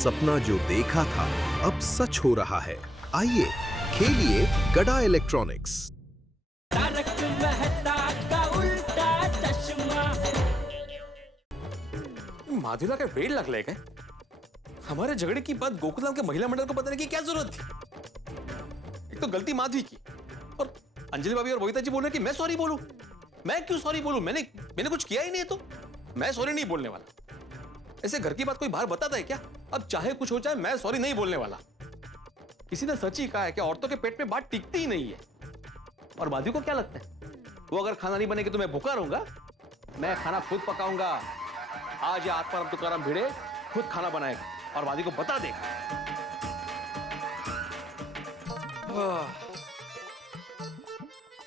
सपना जो देखा था अब सच हो रहा है। आइए खेलिए गड़ा इलेक्ट्रॉनिक्स। तारक मेहता का उल्टा चश्मा। माधुला का वेड लग लेगा। हमारे झगड़े की बात गोकुलधाम के महिला मंडल को बताने की क्या जरूरत थी? एक तो गलती माधवी की और अंजलि भाभी और बबीता जी बोल रहे कि मैं सॉरी बोलूं। मैं क्यों सॉरी बोलूं? मैंने कुछ किया ही नहीं है, तो मैं सॉरी नहीं बोलने वाला। ऐसे घर की बात कोई बाहर बताता है क्या? अब चाहे कुछ हो जाए मैं सॉरी नहीं बोलने वाला। किसी ने सच ही कहा है कि औरतों के पेट में बात टिकती ही नहीं है। और माधवी को क्या लगता है वो अगर खाना नहीं बनेगी तो मैं भूखा रहूंगा? मैं खाना खुद पकाऊंगा। आज या आत्माराम तुकाराम भिड़े खुद खाना बनाएगा और माधवी को बता देगा।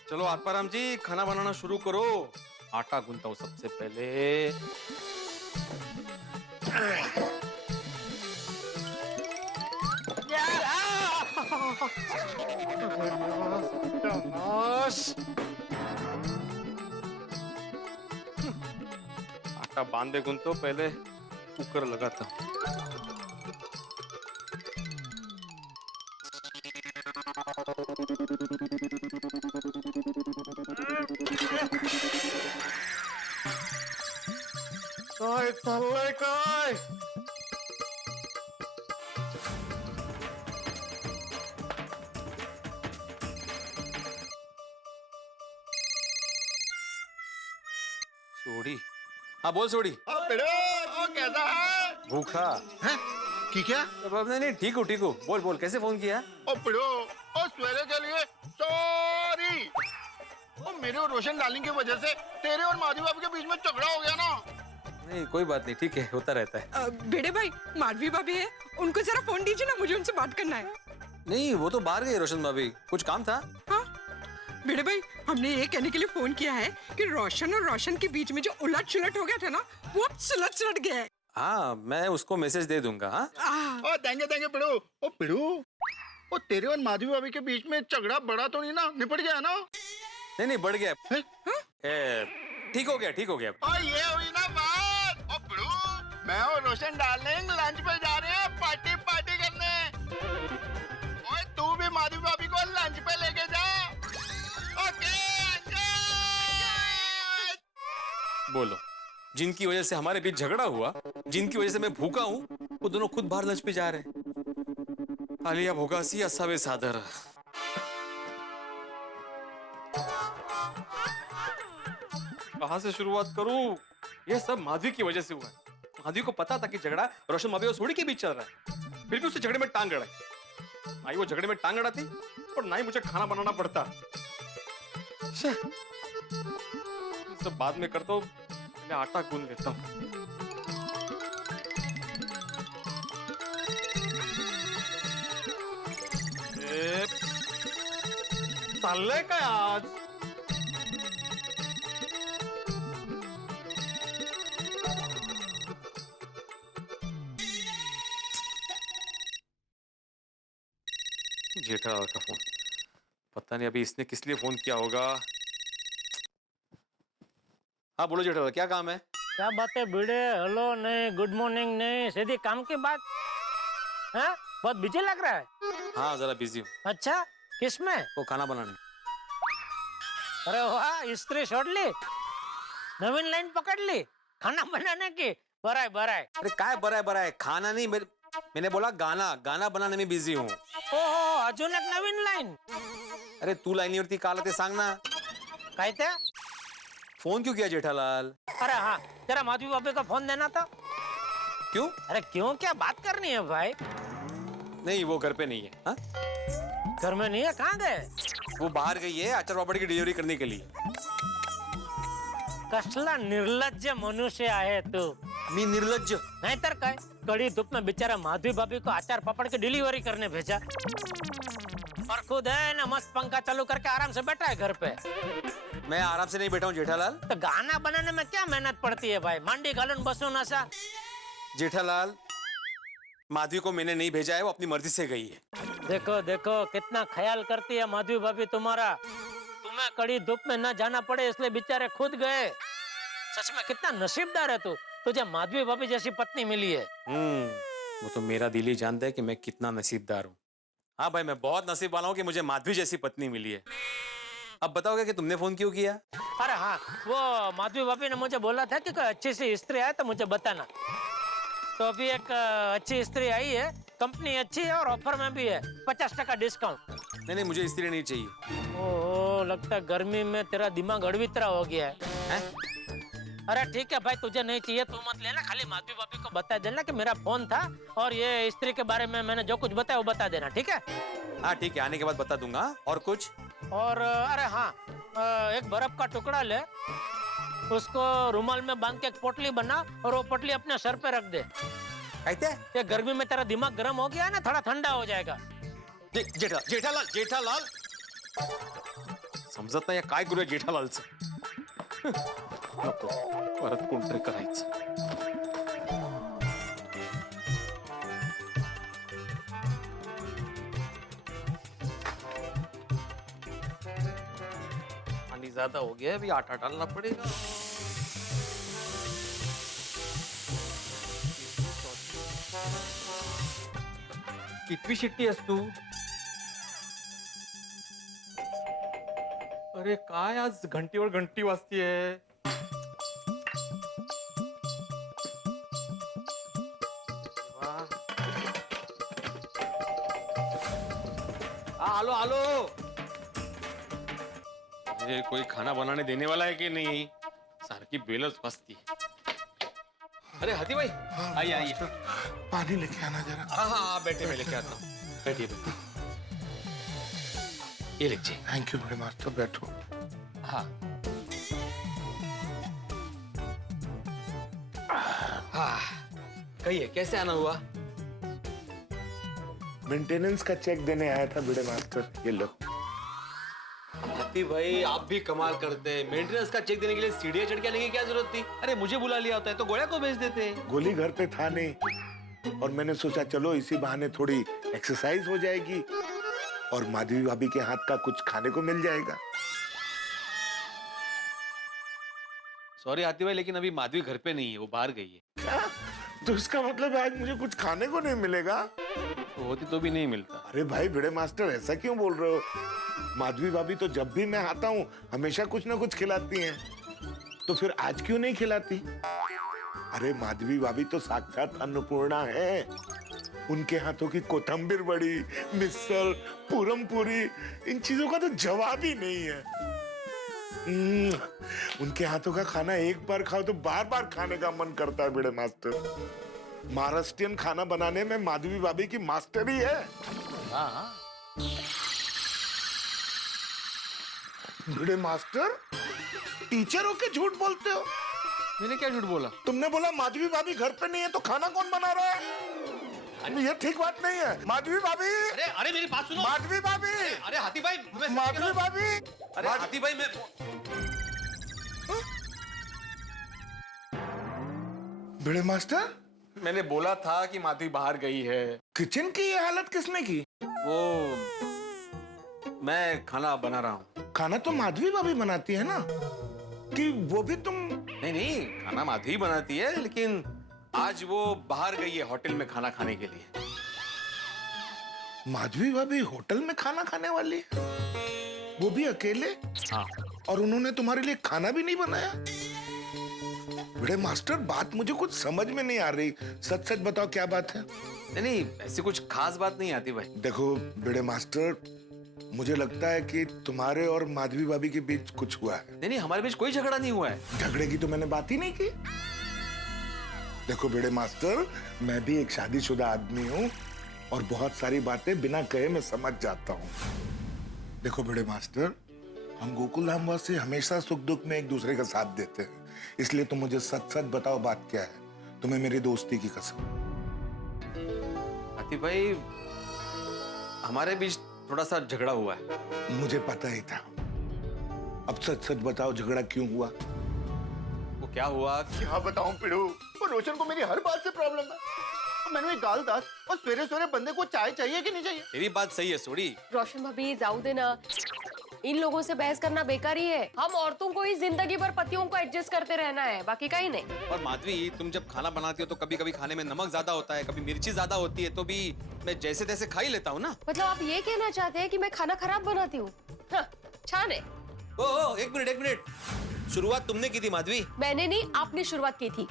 चलो आत्माराम जी खाना बनाना शुरू करो। आटा गूंथता हूं सबसे पहले। आटा बांधे गूंथो पहले कुकर लगाता हूं। काय चाललंय काय? सोडी, हाँ बोल सोडी। कैसा है? भूखा हैं? की क्या? नहीं ठीक हूँ। बोल बोल कैसे फोन किया? ओ पिड़ो, ओ सवेरे के लिए सॉरी। ओ मेरे और रोशन डार्लिंग की वजह से तेरे और माधवी भाभी के बीच में झगड़ा हो गया ना। नहीं कोई बात नहीं, ठीक है होता रहता है। बेड़े भाई माधवी भाभी है, उनको जरा फोन दीजिए ना, मुझे उनसे बात करना है। नहीं वो तो बाहर गए रोशन भाभी, कुछ काम था। हाँ बेड़े भाई, हमने ये कहने के लिए फोन किया है कि रोशन और रोशन के बीच में जो उलट सुलट हो गया था ना, वो अब सुलट गया है। हाँ मैं उसको मैसेज दे दूंगा। हाँ ओ देंगे पिड़ो। ओ पिड़ो, ओ तेरे और माधवी भाभी के बीच में झगड़ा बड़ा तो नहीं ना, निपट गया ना? नहीं बढ़ गया। हैं? ठीक हो गया। ओ ये हुई ना बात। ओ पिड़ो, मैं और रोशन डार्लिंग लंच पे जा रहे हैं पार्टी करने। ओए तू भी माधवी भाभी को लंच पे लेके जा। ओके बोलो, जिनकी वजह से हमारे बीच झगड़ा हुआ, जिनकी वजह से मैं भूखा हूँ, वो दोनों खुद बाहर लंच पे जा रहे हैं। आलिया भोगासी असावे सादर। कहां से शुरुआत करूं? ये सब माधवी की वजह से हुआ है। माधवी को पता था कि झगड़ा रोशन भाभी और सोडी के बीच चल रहा है, फिर भी उसे झगड़े में टांग अड़ाई। ना ही वो झगड़े में टांग अड़ाती और ना ही मुझे खाना बनाना पड़ता। सब बाद में करता हूं, पहले आटा गूंथ लेता हूं। चाललंय काय आज? जेठालाल का फोन। पता नहीं अभी इसने किस लिए फोन किया होगा। हाँ बोलो जेठालाल, क्या काम है? क्या बात है भिड़े? हेलो नहीं, गुड मॉर्निंग नहीं, सीधी काम की बात है। बहुत बिजी लग रहा है। हाँ जरा बिजी हूँ। अच्छा किसमें? वो खाना बनाने। अरे वाह, स्त्री छोड़ ली, नवीन लाइन पकड़ ली खाना बनाने की। बराए अरे काय बराय खाना नहीं, मैंने बोला गाना बनाने में बिजी हूँ। ओहो, अजून एक नवीन लाइन? अरे तू लाईनीवरती का आला ते सांग ना। काय ते? फोन क्यों किया जेठालाल? अरे हाँ, तेरा माधवी भाभी का फोन देना था। क्यों? अरे क्यों, क्या बात करनी है भाई? नहीं वो घर पे नहीं है। हा? घर में नहीं है, कहाँ गए? वो बाहर गई है अचार पापड़ की डिलीवरी करने के लिए। कसला निर्लज्ज मनुष्य आहे तू। मी निर्लज्ज नहीं तर काय, कड़ी धूप में बेचारा माधवी भाभी को अचार पापड़ की डिलीवरी करने भेजा और खुद है ना मस्त पंखा चालू करके आराम से बैठा है घर पे। मैं आराम से नहीं बैठा हूँ जेठालाल। तो गाना बनाने में क्या मेहनत पड़ती है भाई? मांडी घालून बसून असा। जेठालाल माधवी को मैंने नहीं भेजा है, वो अपनी मर्जी से गई है। देखो देखो कितना ख्याल करती है माधवी भाभी तुम्हारा। तुम्हें कड़ी धूप में न जाना पड़े इसलिए बेचारे खुद गए। सच में कितना नसीबदार है तू, तुझे माधवी भाभी जैसी पत्नी मिली है। वो तो मेरा दिल ही जानता है कि मैं कितना नसीबदार हूँ। हाँ भाई, मैं बहुत नसीब वाला हूँ कि मुझे माधवी जैसी पत्नी मिली है। अब बताओगे कि तुमने फोन क्यों किया? अरे हाँ, वो माधवी भाभी ने मुझे बोला था कि कोई अच्छी सी स्त्री आए तो मुझे बताना। तो अभी एक अच्छी स्त्री आई है, कंपनी अच्छी है और ऑफर में भी है 50% डिस्काउंट। नहीं, मुझे स्त्री नहीं चाहिए। ओह, लगता है गर्मी में तेरा दिमाग अड़वितरा हो गया है? अरे ठीक है भाई, तुझे नहीं चाहिए तू मत लेना, खाली माधवी भाभी को बता देना कि मेरा फोन था और ये स्त्री के बारे में मैंने जो कुछ बताया वो बता देना, ठीक है? हाँ ठीक है, आने के बाद बता दूंगा। और कुछ? और अरे हाँ, एक बर्फ का टुकड़ा ले, उसको रुमाल में बांध के एक पोटली बना और वो पोटली अपने सर पे रख दे। कहते ये गर्मी में तेरा दिमाग गर्म हो गया है ना, थोड़ा ठंडा हो जाएगा। जेठालाल समजत नाही काय करूया जेठालालचं? नको, परत कोणतरी करायचं। पानी ज्यादा हो गया है, अभी आटा डालना पड़ेगा। कितवी शिट्टी आहेस तू? अरे काय आज घंटीवर घंटी वाजतीये? आलो आलो। ये कोई खाना बनाने देने वाला है कि नहीं? सारखी बेलच वाजती। अरे हाथी भाई, आइए आइए। पानी लेके आना जरा। हाँ बैठे, मैं लेके आता हूँ। बैठिए बैठिए, ये लीजिए। थैंक यू बड़े मास्टर, बैठो। हाँ हाँ, कहिए कैसे आना हुआ? मेंटेनेंस का चेक देने आया था बड़े मास्टर, ये लो। हाथी भाई आप भी कमाल करते हैं। मेंटेनेंस का चेक देने के लिए सीढ़ियां चढ़ के आने की क्या जरूरत थी? अरे मुझे बुला लिया होता है तो गोया को भेज देते। गोली घर पे था नहीं और मैंने सोचा चलो इसी बहाने थोड़ी एक्सरसाइज हो जाएगी और माधवी भाभी के हाथ का कुछ खाने को मिल जाएगा। सॉरी हाथी भाई, लेकिन अभी माधवी घर पे नहीं है, वो बाहर गई है। क्या? तो इसका मतलब आज मुझे कुछ खाने को नहीं मिलेगा? तो होती तो भी नहीं मिलता। अरे भाई बड़े मास्टर, ऐसा क्यों बोल रहे हो? माधवी भाभी तो जब भी मैं आता हूँ हमेशा कुछ ना कुछ खिलाती हैं, तो फिर आज क्यों नहीं खिलाती? अरे माधवी भाभी तो साक्षात अन्नपूर्णा है। उनके हाथों की कोथंबीर बड़ी, मिसल, पूरम पूरी, इन चीजों का तो जवाब ही नहीं है। उनके हाथों का खाना एक बार खाओ तो बार बार खाने का मन करता है बड़े मास्टर। महाराष्ट्रियन खाना बनाने में माधवी भाभी की मास्टरी है। हाँ बड़े मास्टर, टीचर होके झूठ बोलते हो। मैंने क्या झूठ बोला? तुमने बोला माधवी भाभी घर पे नहीं है तो खाना कौन बना रहा है? ये ठीक बात नहीं है। माधवी भाभी, अरे अरे मेरी बात सुनो। माधवी भाभी, अरे हाथी भाई, माधवी भाभी, अरे हाथी भाई मैं बड़े मास्टर, मैंने बोला था कि माधवी बाहर गई है। किचन की ये हालत किसने की? वो मैं खाना बना रहा हूँ। खाना तो माधवी भाभी बनाती है ना, कि वो भी तुम? नहीं, खाना माधवी बनाती है, लेकिन आज वो बाहर गई है होटल में खाना खाने के लिए। माधवी भाभी होटल में खाना खाने वाली है? वो भी अकेले? हाँ। और उन्होंने तुम्हारे लिए खाना भी नहीं बनाया? बड़े मास्टर, बात मुझे कुछ समझ में नहीं आ रही। सच सच बताओ क्या बात है? नहीं, ऐसी कुछ खास बात नहीं आती भाई। देखो बड़े मास्टर, मुझे लगता है कि तुम्हारे और माधवी भाभी के बीच कुछ हुआ है। नहीं, हमारे बीच कोई झगड़ा नहीं हुआ है। झगड़े की तो मैंने बात ही नहीं की। देखो बड़े मास्टर, मैं भी एक शादीशुदा आदमी हूँ और बहुत सारी बातें बिना कहे मैं समझ जाता हूँ। देखो बड़े मास्टर, हम गोकुल धाम वासी हमेशा सुख दुख में एक दूसरे का साथ देते हैं, इसलिए तुम मुझे सच सच बताओ बात क्या है, तुम्हें मेरी दोस्ती की कसम। हाथी भाई, हमारे बीच थोड़ा सा झगड़ा हुआ है। मुझे पता ही था। अब सच सच बताओ, झगड़ा क्यों हुआ? वो क्या हुआ? क्या बताऊं पिड़ू, वो रोशन को मेरी हर बात से प्रॉब्लम है। मैंने गाल दास और सवेरे सवेरे बंदे को चाय चाहिए कि नहीं चाहिए? तेरी बात सही है सोडी। रोशन भाभी जाऊ दे ना, इन लोगों से बहस करना बेकार ही है। हम औरतों को ही जिंदगी भर पतियों को एडजस्ट करते रहना है, बाकी कहीं नहीं। और माधवी, तुम जब खाना बनाती हो तो कभी कभी खाने में नमक ज्यादा होता है, कभी मिर्ची ज्यादा होती है, तो भी मैं जैसे तैसे खा ही लेता हूँ ना। मतलब आप ये कहना चाहते हैं कि मैं खाना खराब बनाती हूँ? हाँ, छान है। ओ, एक मिनट। शुरुआत तुमने की थी माधवी। मैंने नहीं, आपने शुरुआत की थी।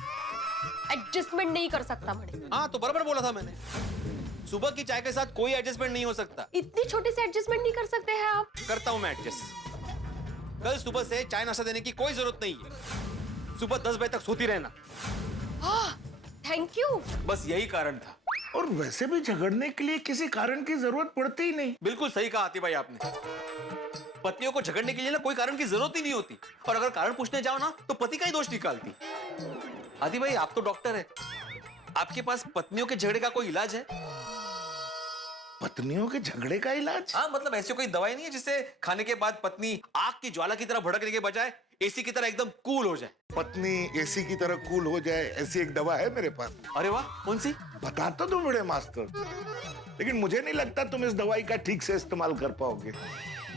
एडजस्टमेंट नहीं कर सकता मैंने। हाँ, तो बराबर बोला था मैंने। सुबह की चाय के साथ कोई एडजस्टमेंट नहीं हो सकता। इतनी छोटी सी एडजस्टमेंट नहीं कर सकते हैं आप? करता हूँ मैं एडजस्ट। कल सुबह से चाय नाश्ता देने की कोई जरूरत नहीं है। सुबह 10 बजे तक सोती रहना। Thank you. बस यही कारण था। और वैसे भी झगड़ने के लिए किसी कारण की जरूरत पड़ती ही नहीं। बिल्कुल सही कहा आती भाई आपने। पत्नियों को झगड़ने के लिए ना कोई कारण की जरूरत ही नहीं होती, और अगर कारण पूछने जाओ ना तो पति का ही दोष निकालती। आदि भाई, आप तो डॉक्टर है, आपके पास पत्नियों के झगड़े का कोई इलाज है? पत्नियों के झगड़े का इलाज? हाँ, मतलब ऐसी कोई दवाई नहीं है जिससे खाने के बाद पत्नी आग की ज्वाला की तरह भड़कने के बजाय एसी की तरह एकदम कूल हो जाए? पत्नी एसी की तरह कूल हो जाए, ऐसी एक दवा है मेरे पास। अरे वाह, कौन सी? बता तो दो बड़े मास्टर, लेकिन मुझे नहीं लगता तुम इस दवाई का ठीक से इस्तेमाल कर पाओगे।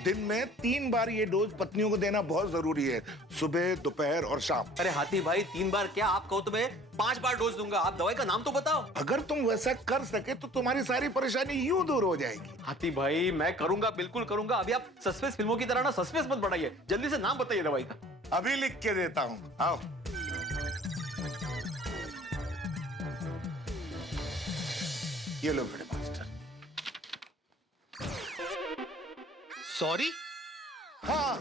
दिन में 3 बार ये डोज पत्नियों को देना बहुत जरूरी है, सुबह, दोपहर और शाम। अरे हाथी भाई, 3 बार क्या, आप कहो तो मैं 5 बार डोज दूंगा। आप दवाई का नाम तो बताओ। अगर तुम वैसा कर सके तो तुम्हारी सारी परेशानी यूं दूर हो जाएगी। हाथी भाई, मैं करूंगा, बिल्कुल करूंगा। अभी आप सस्पेंस फिल्मों की तरह ना सस्पेंस मत बढ़ाइए, जल्दी से नाम बताइए दवाई का। अभी लिख के देता हूँ, आओ। ये लो बड़े मास्टर। सॉरी? हाँ,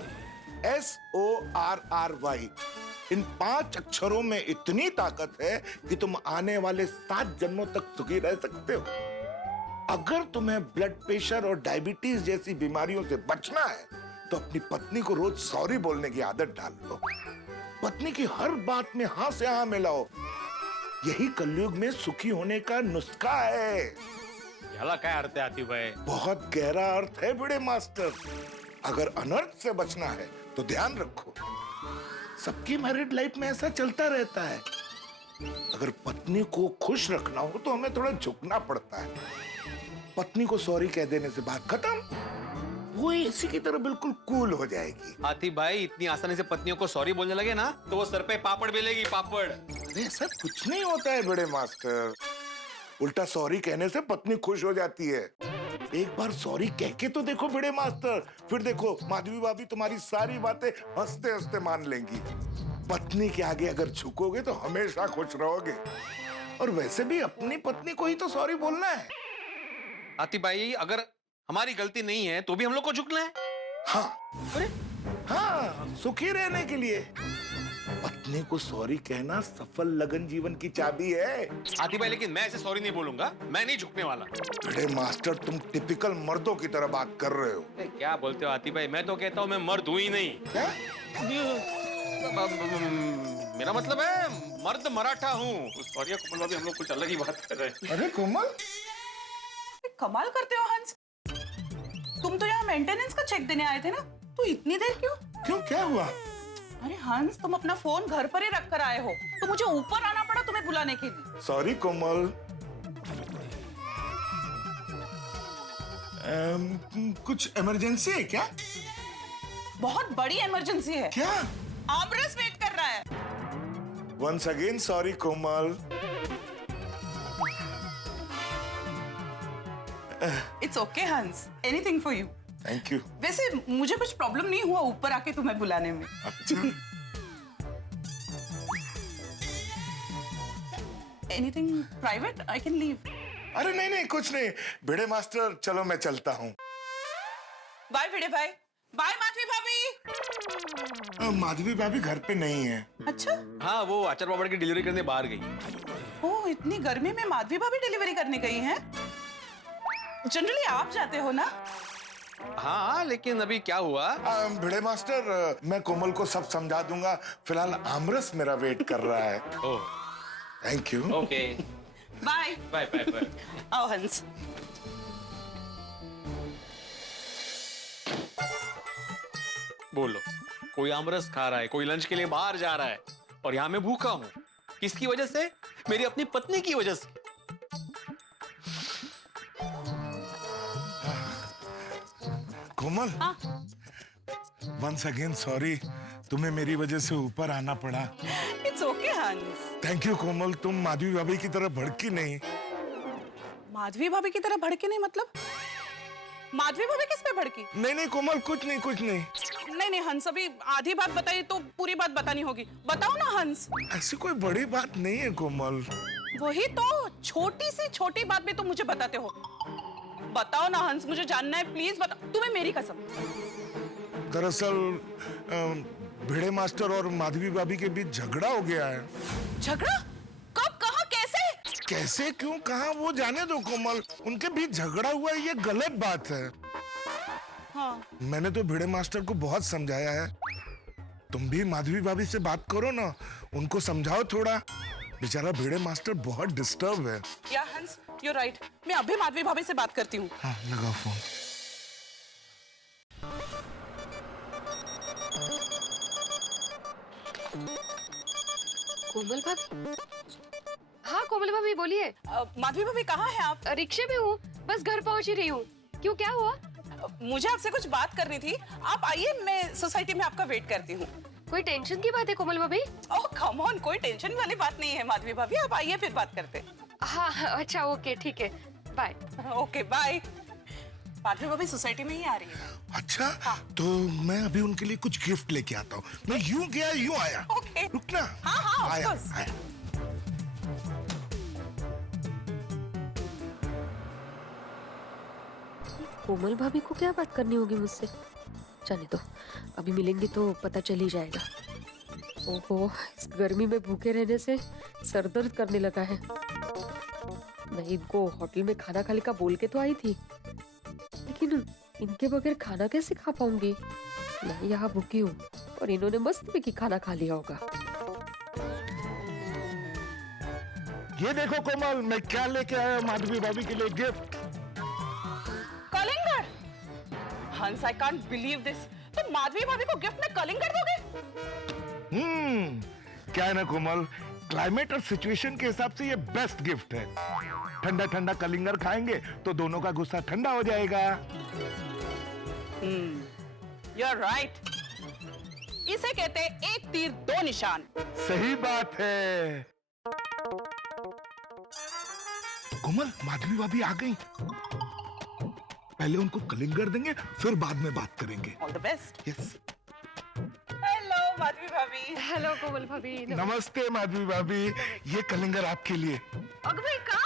SORRY। इन 5 अक्षरों में इतनी ताकत है कि तुम आने वाले 7 जन्मों तक सुखी रह सकते हो। अगर तुम्हें ब्लड प्रेशर और डायबिटीज जैसी बीमारियों से बचना है तो अपनी पत्नी को रोज सॉरी बोलने की आदत डाल लो। पत्नी की हर बात में हाँ से हाँ मिलाओ। यही कलयुग में सुखी होने का नुस्खा है। याला क्या अर्थ है आती भाई? बहुत गहरा अर्थ है बड़े मास्टर। अगर अनर्थ से बचना है तो ध्यान रखो, सबकी मैरिड लाइफ में ऐसा चलता रहता है। अगर पत्नी को खुश रखना हो तो हमें थोड़ा झुकना पड़ता है। पत्नी को सॉरी कह देने से बात खत्म, वो इसी की तरह बिल्कुल कूल हो जाएगी। आती भाई, इतनी आसानी से पत्नियों को सॉरी बोलने लगे ना तो वो सर पे पापड़ बेलेगी, पापड़। अरे ऐसा कुछ नहीं होता है बड़े मास्टर, उल्टा सॉरी कहने से पत्नी खुश हो जाती है। एक बार सॉरी कह के तो देखो बड़े मास्टर, फिर देखो माधवी भाभी तुम्हारी सारी बातें हंसते हंसते मान लेंगी। पत्नी के आगे अगर झुकोगे तो हमेशा खुश रहोगे। और वैसे भी अपनी पत्नी को ही तो सॉरी बोलना है। आती भाई, अगर हमारी गलती नहीं है तो भी हम लोग को झुकना है। हाँ, अरे हाँ, सुखी रहने के लिए पत्नी को सॉरी कहना सफल लगन जीवन की चाबी है। आती भाई, लेकिन मैं ऐसे सॉरी नहीं बोलूंगा, मैं नहीं झुकने वाला। बड़े मास्टर, तुम टिपिकल मर्दों की तरह बात कर रहे हो। क्या बोलते हो आती भाई? मैं तो कहता हूँ मैं मर्द हूँ ही नहीं। क्या? मेरा मतलब है मर्द मराठा हूँ। सॉरी कोमल भाभी, हम लोग कुछ अलग ही बात कर रहे हैं। अरे कोमल, कमाल करते हो हंस, तुम तो यहाँ मेंटेनेंस का चेक देने आए थे ना, तो इतनी देर क्यों? क्यों, क्या हुआ? अरे हंस, तुम अपना फोन घर पर ही रख कर आए हो, तो मुझे ऊपर आना पड़ा तुम्हें बुलाने के लिए। सॉरी कोमल, कुछ इमरजेंसी है क्या? बहुत बड़ी इमरजेंसी है। क्या? आमरस वेट कर रहा है। Once again sorry Komal. It's okay Hans, anything for you. Thank you. वैसे मुझे कुछ प्रॉब्लम नहीं हुआ ऊपर आके तुम्हें बुलाने में। अच्छा। Anything private, I can leave. अरे नहीं नहीं, कुछ नहीं। भिड़े मास्टर, चलो मैं चलता हूँ। बाय भिड़े भाई। बाय माधवी भाभी। माधवी भाभी घर पे नहीं है। अच्छा, हाँ, वो अचार पापड़ की डिलीवरी करने बाहर गई। ओह, इतनी गर्मी में माधवी भाभी डिलीवरी करने गई हैं? जनरली आप जाते हो ना? हाँ, लेकिन अभी क्या हुआ? भिड़े मास्टर, मैं कोमल को सब समझा दूंगा। फिलहाल आमरस मेरा वेट कर रहा है। Oh, thank you. Okay, bye bye bye bye. आओ हंस। बोलो, कोई आमरस खा रहा है, कोई लंच के लिए बाहर जा रहा है, और यहाँ मैं भूखा हूँ। किसकी वजह से? मेरी अपनी पत्नी की वजह से। कोमल, वंस अगेन सॉरी, तुम्हें मेरी वजह से ऊपर आना पड़ा। इट्स ओके हंस। थैंक यू कोमल, तुम माधवी भाभी की तरह भड़की नहीं। माधवी भाभी की तरह भड़के नहीं मतलब? माधवी भाभी किस पे भड़की? नहीं कोमल, कुछ नहीं कुछ नहीं। नहीं हंस, अभी आधी बात बताई तो पूरी बात बतानी होगी। बताओ ना हंस। ऐसी कोई बड़ी बात नहीं है कोमल। वही तो, छोटी सी छोटी बात भी तुम मुझे बताते हो। बताओ ना हंस, मुझे जानना है, प्लीज बताओ, तुम्हें मेरी कसम। दरअसल भिड़े मास्टर और माधवी भाभी के बीच झगड़ा हो गया है। झगड़ा? कब, कहाँ, कैसे? कैसे, क्यों, कहाँ, वो जाने दो कोमल। उनके बीच झगड़ा हुआ है, ये गलत बात है। हाँ। मैंने तो भिड़े मास्टर को बहुत समझाया है। तुम भी माधवी भाभी से बात करो ना, उनको समझाओ थोड़ा। बेचारा भिड़े मास्टर बहुत डिस्टर्ब है। या हंस, यू राइट, मैं अभी माधवी भाभी से बात करती हूँ। हाँ, लगाओ फोन। कोमल भाभी? हाँ कोमल भाभी बोलिए। माधवी भाभी कहाँ हैं आप? रिक्शे में हूँ, बस घर पहुँच ही रही हूँ। क्यों, क्या हुआ? मुझे आपसे कुछ बात करनी थी। आप आइए, मैं सोसाइटी में आपका वेट करती हूँ। कोई टेंशन की बात है कोमल भाभी? ओह कम ऑन, कोई टेंशन वाली बात नहीं है माधवी भाभी, आप आइए फिर बात करते हैं। हाँ अच्छा ओके ठीक है, बाय। Okay bye. माधवी भाभी सोसाइटी में ही आ रही है। अच्छा हाँ। तो मैं अभी उनके लिए कुछ गिफ्ट लेके आता हूँ। मैं यूं गया यूं आया। ओके। रुकना। हाँ आया, ऑफ कोर्स। आया। कोमल भाभी को क्या बात करनी होगी मुझसे? जाने दो, अभी मिलेंगे तो पता चल ही जाएगा। ओहो, इस गर्मी में भूखे रहने से सर दर्द करने लगा है। मैं इनको होटल में खाना खाने का बोल के तो आई थी, लेकिन इनके बगैर खाना कैसे खा पाऊंगी? मैं यहाँ भूखी हूँ और इन्होंने मस्त में की खाना खा लिया होगा। ये देखो कोमल, मैं क्या लेके आया माधवी भाभी के लिए गिफ्ट। कलिंगर? हंस, आई कांट बिलीव दिस। तो माधवी भाभी को गिफ्ट में कलिंगर दोगे? क्या है ना कोमल, क्लाइमेट और सिचुएशन के हिसाब से ये बेस्ट गिफ्ट है। ठंडा ठंडा कलिंगर खाएंगे तो दोनों का गुस्सा ठंडा हो जाएगा। You are right. इसे कहते हैं एक तीर दो निशान। सही बात है। कोमल, माधवी भाभी आ गई। पहले उनको कलिंगर देंगे, फिर बाद में बात करेंगे। All the best. Yes. Hello Madhavi भाभी। हेलो कोमल भाभी। नमस्ते माधवी भाभी, ये कलिंगर आपके लिए। अगवे का?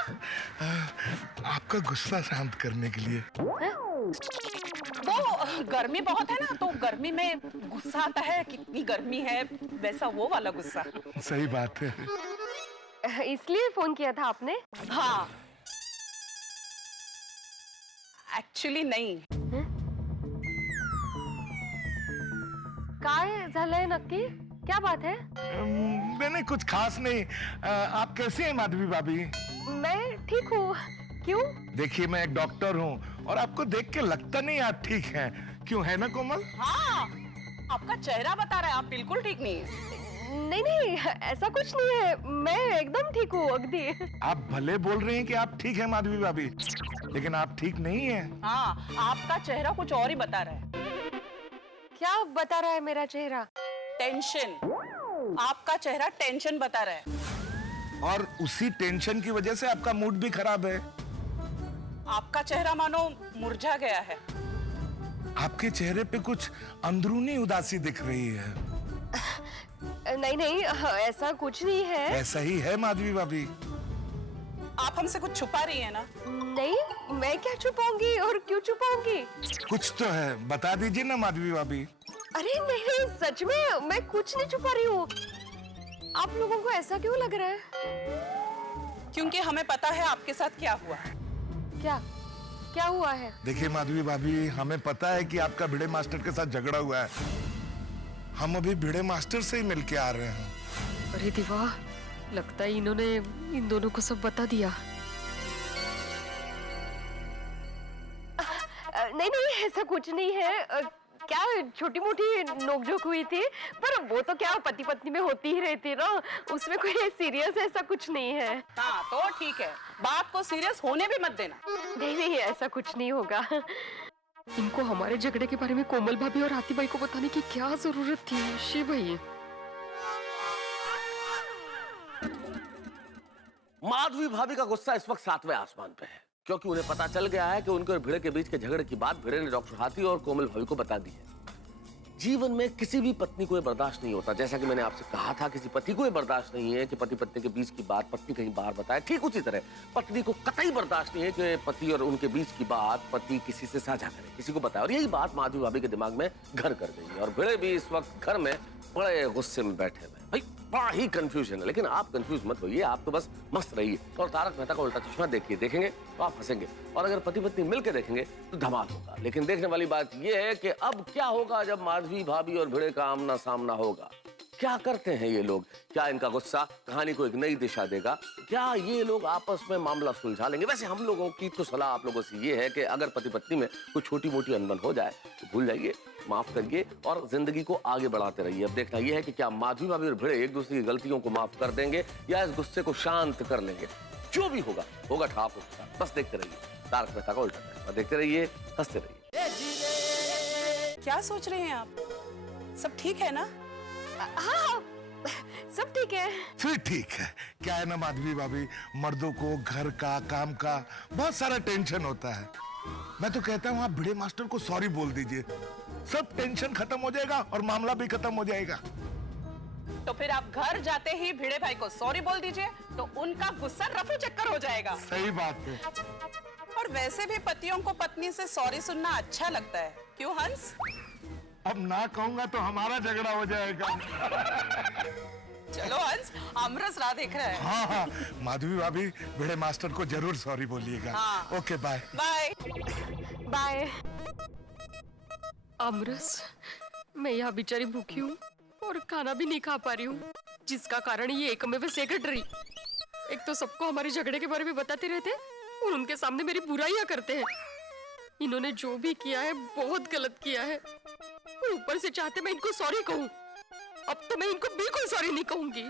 आपका गुस्सा शांत करने के लिए। वो गर्मी बहुत है ना, तो गर्मी में गुस्सा आता है, कितनी गर्मी है, वैसा वो वाला गुस्सा। सही बात है। इसलिए फोन किया था आपने? हाँ एक्चुअली नहीं। काय झालंय नक्की? क्या बात है? नहीं कुछ खास नहीं। आप कैसे हैं माधवी भाभी? मैं ठीक हूँ। क्यों? देखिए, मैं एक डॉक्टर हूँ और आपको देख के लगता नहीं आप ठीक हैं। क्यों, है ना कोमल? हाँ, आपका चेहरा बता रहा है आप बिल्कुल ठीक नहीं है। नहीं ऐसा कुछ नहीं है, मैं एकदम ठीक हूँ अगदी। आप भले बोल रहे हैं कि आप ठीक हैं माधवी भाभी, लेकिन आप ठीक नहीं हैं। हाँ, आपका चेहरा कुछ और ही बता रहा है। क्या बता रहा है मेरा चेहरा? टेंशन। आपका चेहरा टेंशन बता रहा है। और उसी टेंशन की वजह से आपका मूड भी खराब है। आपका चेहरा मानो मुरझा गया है। आपके चेहरे पे कुछ अंदरूनी उदासी दिख रही है। नहीं ऐसा कुछ नहीं है। ऐसा ही है माधवी भाभी। आप हमसे कुछ छुपा रही है ना? नहीं, मैं क्या छुपाऊंगी और क्यों छुपाऊंगी? कुछ तो है, बता दीजिए ना माधवी भाभी। अरे नहीं सच में मैं कुछ नहीं छुपा रही हूँ। आप लोगों को ऐसा क्यों लग रहा है? क्योंकि हमें पता है आपके साथ क्या हुआ। क्या हुआ है? देखिए माधवी भाभी, हमें पता है कि आपका भिड़े मास्टर के साथ झगड़ा हुआ है। हम अभी भिड़े मास्टर से ही मिलके आ रहे हैं। अरे दिवा, लगता है इन्होंने इन दोनों को सब बता दिया। नहीं ऐसा कुछ नहीं है। क्या छोटी मोटी नोकझोंक हुई थी, पर वो तो क्या पति पत्नी में होती ही रहती है ना, उसमें कोई सीरियस ऐसा कुछ नहीं है। हाँ तो ठीक है, बात को सीरियस होने भी मत देना। नहीं ऐसा कुछ नहीं होगा। इनको हमारे झगड़े के बारे में कोमल भाभी और आती बाई को बताने की क्या जरूरत थी? शिव भाई, माधवी भाभी का गुस्सा इस वक्त 7वें आसमान पे है, क्योंकि उन्हें पता चल गया है कि उनके और भिड़े के बीच के झगड़े की बात भिड़े ने डॉक्टर हाथी और कोमल भाभी को बता दी है। जीवन में किसी भी पत्नी को ये बर्दाश्त नहीं होता, जैसा कि मैंने आपसे कहा था, किसी पति को ये बर्दाश्त नहीं है कि पति पत्नी के बीच की बात पत्नी कहीं बाहर बताए। ठीक उसी तरह पत्नी को कतई बर्दाश्त नहीं है कि पति और उनके बीच की बात पति किसी से साझा करे, किसी को बताए। और यही बात माधवी भाभी के दिमाग में घर कर गई है और भिड़े भी इस वक्त घर में बड़े गुस्से में बैठे हुए। भाई बड़ा ही कंफ्यूजन है, लेकिन आप कंफ्यूज मत होइए, आप तो बस मस्त रहिए और तारक मेहता का उल्टा चश्मा देखिए, देखेंगे तो आप हंसेंगे, और अगर पति पत्नी मिलकर देखेंगे तो धमाल होगा। लेकिन देखने वाली बात यह है कि अब क्या होगा जब माधवी भाभी और भिड़े का आमना सामना होगा। क्या करते हैं ये लोग? क्या इनका गुस्सा कहानी को एक नई दिशा देगा? क्या ये लोग आपस में मामला सुलझा लेंगे? वैसे हम लोगों की तो सलाह आप लोगों से ये है कि अगर पति पत्नी में कोई छोटी मोटी अनबन हो जाए तो भूल जाइए, माफ करिए और जिंदगी को आगे बढ़ाते रहिए। अब देखना यह है कि क्या माधवी भाभी और भिड़े एक दूसरे की गलतियों को माफ कर देंगे या इस गुस्से को शांत कर लेंगे। जो भी होगा होगा ठाक होगा। बस देखते रहिए तारक मेहता का उल्टा चश्मा, देखते रहिए, हंसते रहिए। क्या सोच रहे हैं आप? सब ठीक है ना? हाँ सब ठीक है। फिर ठीक है। क्या है ना माधवी भाभी, मर्दों को घर का काम का बहुत सारा टेंशन होता है। मैं तो कहता हूँ आप भिड़े मास्टर को सॉरी बोल दीजिए, सब टेंशन खत्म हो जाएगा और मामला भी खत्म हो जाएगा। तो फिर आप घर जाते ही भिड़े भाई को सॉरी बोल दीजिए, तो उनका गुस्सा रफू चक्कर हो जाएगा। सही बात है। और वैसे भी पतियों को पत्नी से सॉरी सुनना अच्छा लगता है, क्यों हंस? अब ना कहूंगा तो हमारा झगड़ा हो जाएगा। चलो हंस, आमरस राह देख रहा है। हाँ हाँ, माधवी भाभी भिड़े मास्टर को जरूर सॉरी बोलिएगा। हाँ। Okay bye. Bye bye. अमरस, मैं यहाँ बेचारी भूखी हूँ और खाना भी नहीं खा पा रही हूँ, जिसका कारण ये एकमेव सेक्रेटरी। एक तो सबको हमारे झगड़े के बारे में बताते रहते और उनके सामने मेरी बुराइयां करते हैं। इन्होंने जो भी किया है बहुत गलत किया है और ऊपर से चाहते मैं इनको सॉरी कहूँ। अब तो मैं इनको बिल्कुल सॉरी नहीं कहूंगी।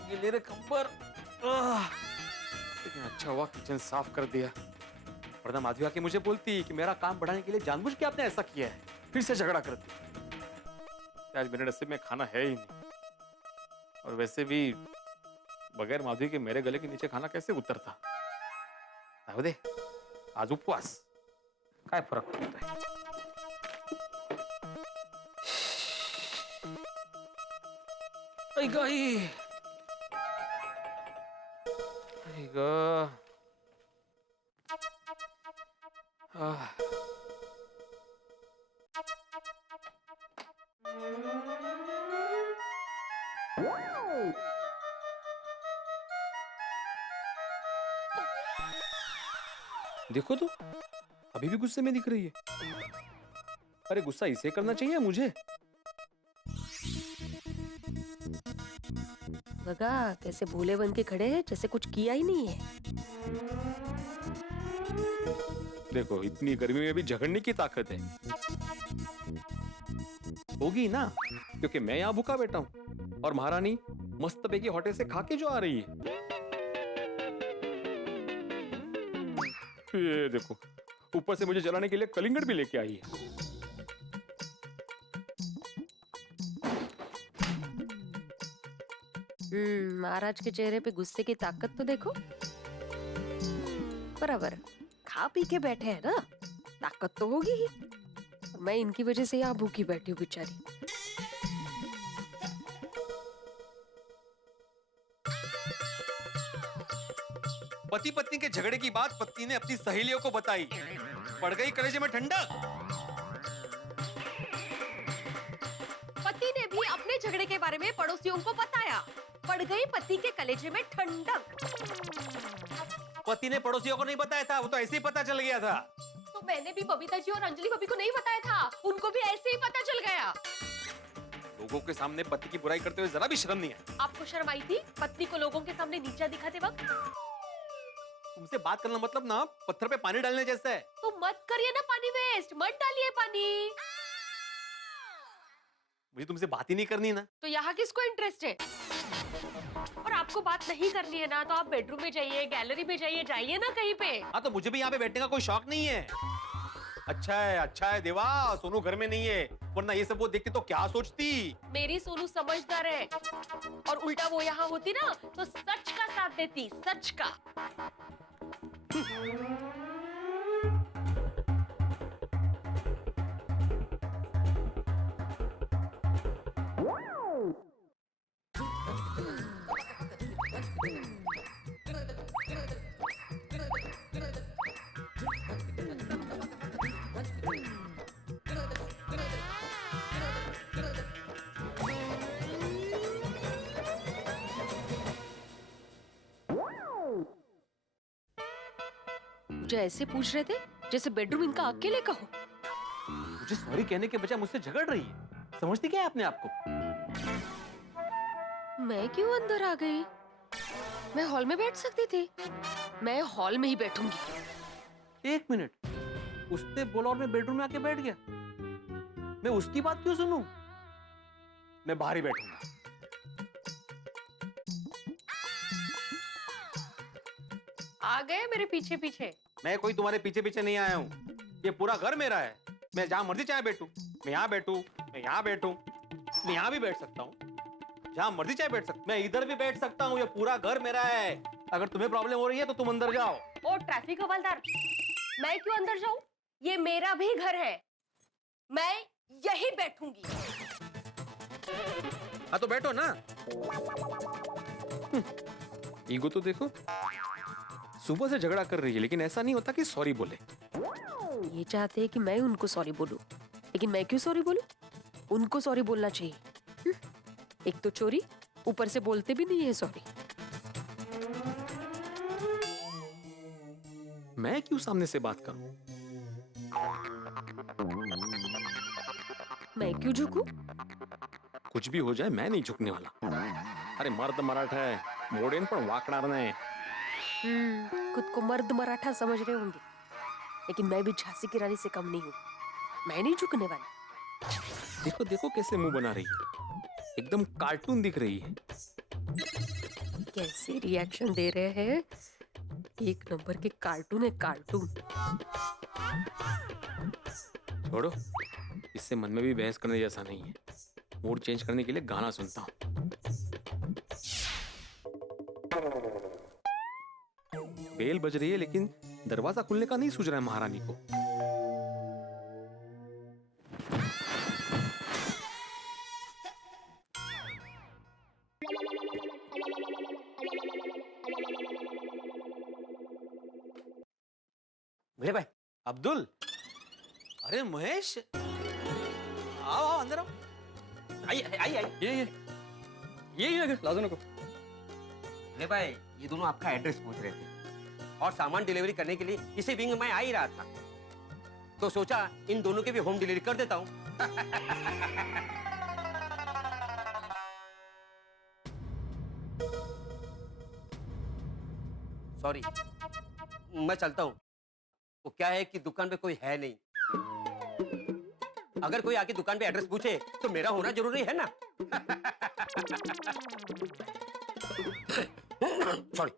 गिले रे कंबर। लेकिन अच्छा हुआ किचन साफ कर दिया, वरना माधवी आके मुझे बोलती कि मेरा काम बढ़ाने के लिए जानबूझ के आपने ऐसा किया है, फिर से झगड़ा करती। आज मेरे नसीब में खाना है ही नहीं, और वैसे भी बगैर माधवी के मेरे गले के नीचे खाना कैसे उतरता। दे आज उपवास, काय फरक पड़ता है। आई गई, आई ग। देखो तो अभी भी गुस्से में दिख रही है। अरे गुस्सा इसे करना चाहिए मुझे। लगा कैसे भूले बन के खड़े हैं, जैसे कुछ किया ही नहीं है। देखो इतनी गर्मी में भी झगड़ने की ताकत है। होगी ना, क्योंकि मैं यहाँ भूखा बैठा हूँ और महारानी मस्त पैकी होटल से खा के जो आ रही है। ये देखो ऊपर से मुझे जलाने के लिए कलिंगड़ भी लेके आई है। महाराज के चेहरे पे गुस्से की ताकत तो देखो। बराबर खा पी के बैठे हैं ना, ताकत तो होगी ही। मैं इनकी वजह से यहाँ भूखी बैठी हूँ बेचारी। पति पत्नी के झगड़े की बात पत्नी ने अपनी सहेलियों को बताई, पड़ गई कलेजे में ठंडक। पति ने भी अपने झगड़े के बारे में पड़ोसियों को बताया, पड़ गई पति के कलेजे में ठंडक। पति ने पड़ोसियों को नहीं बताया था, वो तो ऐसे ही पता चल गया था। तो मैंने भी बबीता जी और अंजलि भाभी को नहीं बताया था, उनको भी ऐसे ही पता चल गया। लोगों के सामने पति की बुराई करते हुए जरा भी शर्म नहीं है। आपको शर्म आई थी पत्नी को लोगों के सामने नीचा दिखाते वक्त? तुमसे बात करना मतलब ना पत्थर पे पानी डालने जैसा है। तो मत करिए ना पानी वेस्ट, मत डालिए पानी। मुझे तुमसे बात ही नहीं करनी ना। तो यहाँ किसको इंटरेस्ट है? और आपको बात नहीं करनी है ना तो आप बेडरूम में जाइए, गैलरी में जाइए, जाइए ना कहीं पे। हाँ तो मुझे भी यहाँ पे बैठने का कोई शौक नहीं है। अच्छा है देवा, सोनू घर में नहीं है, वरना ये सब वो देखती तो क्या सोचती। मेरी सोनू समझदार है, और उल्टा वो यहाँ होती ना तो सच का साथ देती, सच का। मुझे ऐसे पूछ रहे थे जैसे बेडरूम इनका अकेले का हो। मुझे सॉरी कहने के बजाय मुझसे झगड़ रही है। समझती क्या है अपने आप को? मैं क्यों अंदर आ गई? मैं हॉल में बैठ सकती थी। मैं हॉल में ही बैठूंगी। एक मिनट, उसने बोला और मैं बेडरूम में आके बैठ गया। मैं उसकी बात क्यों सुनूं? मैं बाहर ही बैठूंगा। आ गए मेरे पीछे पीछे। मैं कोई तुम्हारे पीछे पीछे नहीं आया हूँ। ये पूरा घर मेरा है। मैं जहां मर्जी चाहे बैठूं। मैं यहाँ बैठूं, मैं यहाँ बैठूं, मैं यहाँ भी बैठ सकता हूँ। जहां मर्जी चाहे बैठ सकता, मैं इधर भी बैठ सकता हूँ। ये पूरा घर मेरा है। अगर तुम्हें प्रॉब्लम हो रही है तो तुम अंदर जाओ। ओ ट्रैफिक हवलदार, मैं क्यों अंदर जाऊं? ये मेरा भी घर है, मैं यही बैठूंगी। हाँ तो बैठो ना। ईगो तो देखो, सुबह से झगड़ा कर रही है लेकिन ऐसा नहीं होता कि सॉरी बोले। ये चाहते हैं कि मैं उनको सॉरी बोलूं, लेकिन मैं क्यों सॉरी बोलूं? उनको सॉरी बोलना चाहिए। एक तो चोरी, ऊपर से बोलते भी नहीं है सॉरी। मैं क्यों सामने से बात करूं? मैं क्यों झुकूं? कुछ भी हो जाए मैं नहीं झुकने वाला। अरे मर्द मराठा है, मोडेन पर वाकणार नहीं। खुद को मर्द मराठा समझ रहे होंगे, लेकिन मैं भी झांसी की रानी से कम नहीं हूँ। मैं नहीं झुकने वाली। देखो देखो कैसे मुंह बना रही है, एकदम कार्टून दिख रही है। कैसे रिएक्शन दे रहे हैं, एक नंबर के कार्टून है, कार्टून। छोड़ो, इससे मन में भी बहस करने जैसा नहीं है। मूड चेंज करने के लिए गाना सुनता हूँ। बेल बज रही है लेकिन दरवाजा खुलने का नहीं सूझ रहा है महारानी को। भिड़े भाई, अब्दुल, अरे महेश, आओ आओ अंदर आओ। आइए आइए आइए। ये लाजो नको। भिड़े भाई, ये दोनों आपका एड्रेस पूछ रहे थे और सामान डिलीवरी करने के लिए इसी विंग में आ ही रहा था, तो सोचा इन दोनों की भी होम डिलीवरी कर देता हूँ। सॉरी, मैं चलता हूँ। वो क्या है कि दुकान पे कोई है नहीं। अगर कोई आके दुकान पे एड्रेस पूछे तो मेरा होना जरूरी है ना। Sorry.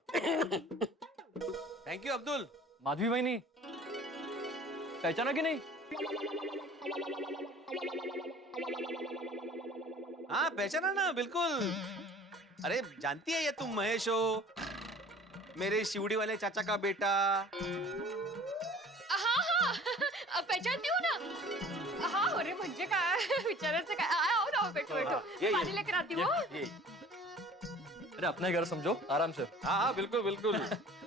Thank you Abdul. Madhavi बहनी पहचाना कि नहीं? हाँ पहचाना ना, बिल्कुल। अरे जानती है ये तुम महेश हो, मेरे शिवड़ी वाले चाचा का बेटा। हाँ पहचानती हूँ ना। हाँ अरे म्हणजे काय विचारायचं काय? आओ ना, बैठो बैठो, पानी लेकर आती हूँ। अरे अपना घर समझो, आराम से। हाँ हाँ बिल्कुल बिल्कुल।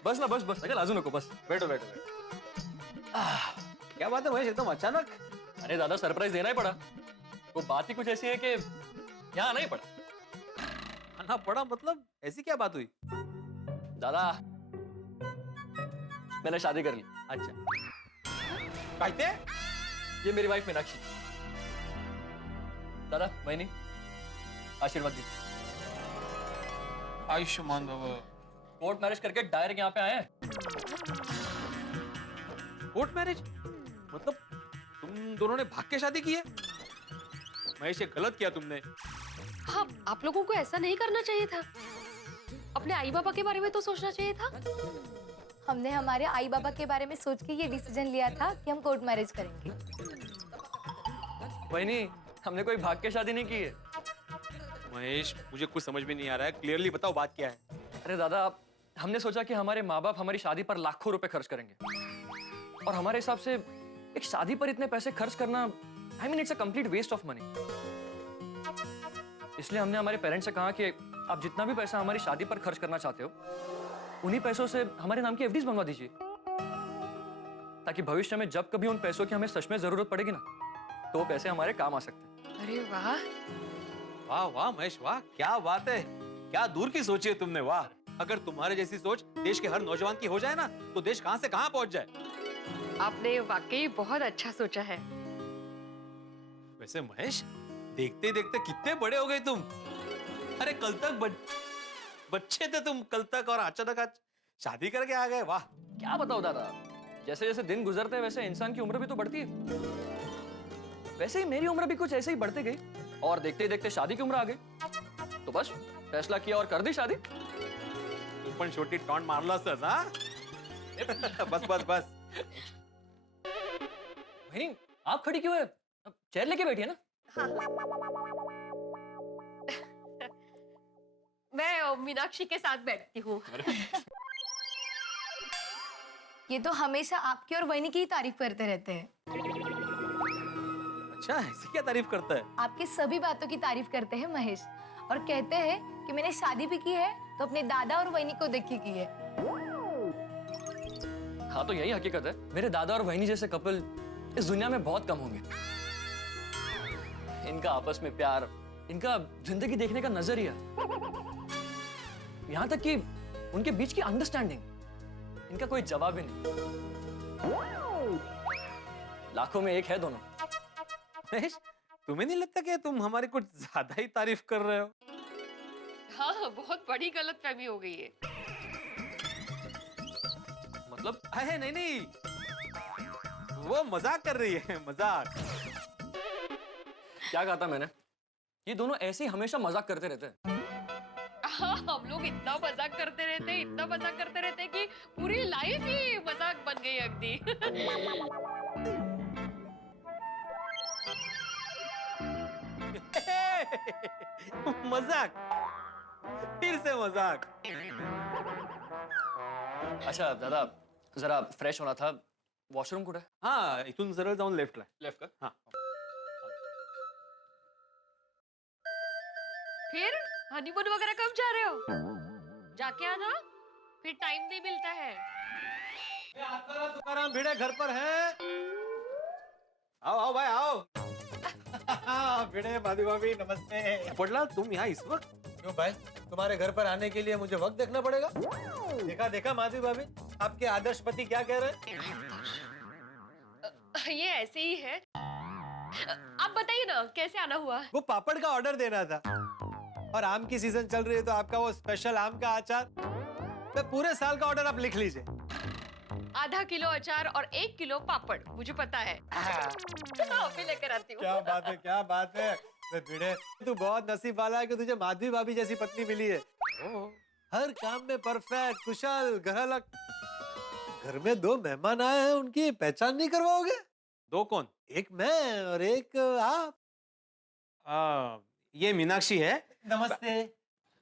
बस ना, बस बस, अगर लाजू नको, बस बैठो बैठो बैठो। क्या बात है महेश, एकदम अचानक? अरे दादा, सरप्राइज देना ही पड़ा। वो बात ही कुछ ऐसी है कि यहाँ आना ही पड़ा। आना पड़ा मतलब? ऐसी क्या बात हुई? दादा, मैंने शादी कर ली। अच्छा, कहते? ये मेरी वाइफ मीनाक्षी। दादा बहनी, आशीर्वाद दी। आयुष्मान भव। कोर्ट मैरिज करके डायरेक्ट यहाँ पे आए हैं। कोर्ट मैरिज मतलब तुम दोनों ने भाग के शादी की है? महेश, ये गलत किया तुमने। हाँ, आप लोगों को ऐसा नहीं करना चाहिए था। अपने आई बाबा के बारे में तो सोचना चाहिए था। हमने हमारे आई बाबा के बारे में सोच के ये डिसीजन लिया था कि हम कोर्ट मैरिज करेंगे। वही नहीं, हमने कोई भाग के शादी नहीं की है। महेश, मुझे कुछ समझ में नहीं आ रहा है, क्लियरली बताओ बात क्या है। अरे दादा, हमने सोचा कि हमारे माँ बाप हमारी शादी पर लाखों रुपए खर्च करेंगे और हमारे हिसाब से एक शादी पर इतने पैसे खर्च करना, I mean it's a complete waste of money. इसलिए हमने हमारे पेरेंट्स से कहा कि आप जितना भी पैसा हमारी शादी पर खर्च करना चाहते हो, उन्हीं पैसों से हमारे नाम की एफडीज बनवा दीजिए, ताकि भविष्य में जब कभी उन पैसों की हमें सच में जरूरत पड़ेगी ना, तो वो पैसे हमारे काम आ सकते हैं। अरे वाह, वाह वाह महेश वाह, क्या बात है, क्या दूर की सोची है तुमने, वाह। अगर तुम्हारे जैसी सोच देश के हर नौजवान की हो जाए ना, तो देश कहां से कहां पहुंच जाए। आपने वाकई बहुत अच्छा सोचा है। वैसे महेश, देखते देखते कितने बड़े हो गए तुम। अरे कल तक बच्चे थे तुम, कल तक, और अचानक आज शादी करके आ गए, वाह। क्या बताओ दादा, जैसे जैसे दिन गुजरते हैं वैसे इंसान की उम्र भी तो बढ़ती है। वैसे ही मेरी उम्र भी कुछ ऐसे ही बढ़ती गई और देखते ही देखते शादी की उम्र आ गई, तो बस फैसला किया और कर दी शादी। तू पण छोटी टॉन्ट मारलासच, हाँ? बस बस बस। वही, आप खड़ी क्यों है? अब चेयर लेके बैठिए ना। मैं मीनाक्षी के साथ बैठती हूँ। ये तो हमेशा आपकी और वहीनी की ही तारीफ करते रहते हैं। अच्छा, ऐसी क्या तारीफ करता है? आपकी सभी बातों की तारीफ करते हैं महेश, और कहते हैं कि मैंने शादी भी की है तो अपने दादा और वहीनी को देख के की है। हाँ, तो यही हकीकत है, मेरे दादा और वहीनी जैसे कपल इस दुनिया में बहुत कम होंगे। इनका आपस में प्यार, इनका जिंदगी देखने का नजरिया, यहां तक कि उनके बीच की अंडरस्टैंडिंग, इनका कोई जवाब ही नहीं। लाखों में एक है दोनों। महेश, तुम्हें नहीं लगता कि तुम हमारी कुछ ज्यादा ही तारीफ कर रहे हो? हाँ, बहुत बड़ी गलतफहमी हो गई है। मतलब है नहीं नहीं, वो मजाक कर रही है, मजाक। क्या कहा था मैंने? ये दोनों ऐसे ही हमेशा मजाक करते रहते हैं। हाँ, हम लोग इतना मजाक करते रहते हैं, इतना मजाक करते रहते हैं कि पूरी लाइफ ही मजाक बन गई अगदी। मजाक, फिर से मजाक। अच्छा दादा, जरा फ्रेश होना था, वॉशरूम कुठे? हाँ, इथून सरळ जाऊन लेफ्टला। लेफ्ट का? हाँ। फिर हनीमून वगैरह कब जा रहे हो? जाके आना, फिर टाइम नहीं मिलता है। तुकाराम भिड़े घर पर है? आओ आओ भाई आओ। भिड़े भाभी भाभी नमस्ते। पड़ला, तुम यहाँ इस वक्त? क्यों भाई, तुम्हारे घर पर आने के लिए मुझे वक्त देखना पड़ेगा? देखा देखा माधवी भाभी, आपके आदर्श पति क्या कह रहे हैं? ये ऐसे ही है। आप बताइए ना, कैसे आना हुआ? वो पापड़ का ऑर्डर देना था, और आम की सीजन चल रही है तो आपका वो स्पेशल आम का अचार, तो पूरे साल का ऑर्डर आप लिख लीजिए। आधा किलो अचार और 1 किलो पापड़, मुझे पता है। अभी लेकर आती हूँ। क्या बात है, क्या बात है। भिड़े, तू बहुत नसीब वाला है कि तुझे माधवी भाभी जैसी पत्नी मिली है। हर काम में परफेक्ट, कुशल, ग्रहलक। घर में 2 मेहमान आए हैं, उनकी पहचान नहीं करवाओगे? 2 कौन? एक मैं और एक आप। ये मीनाक्षी है। नमस्ते।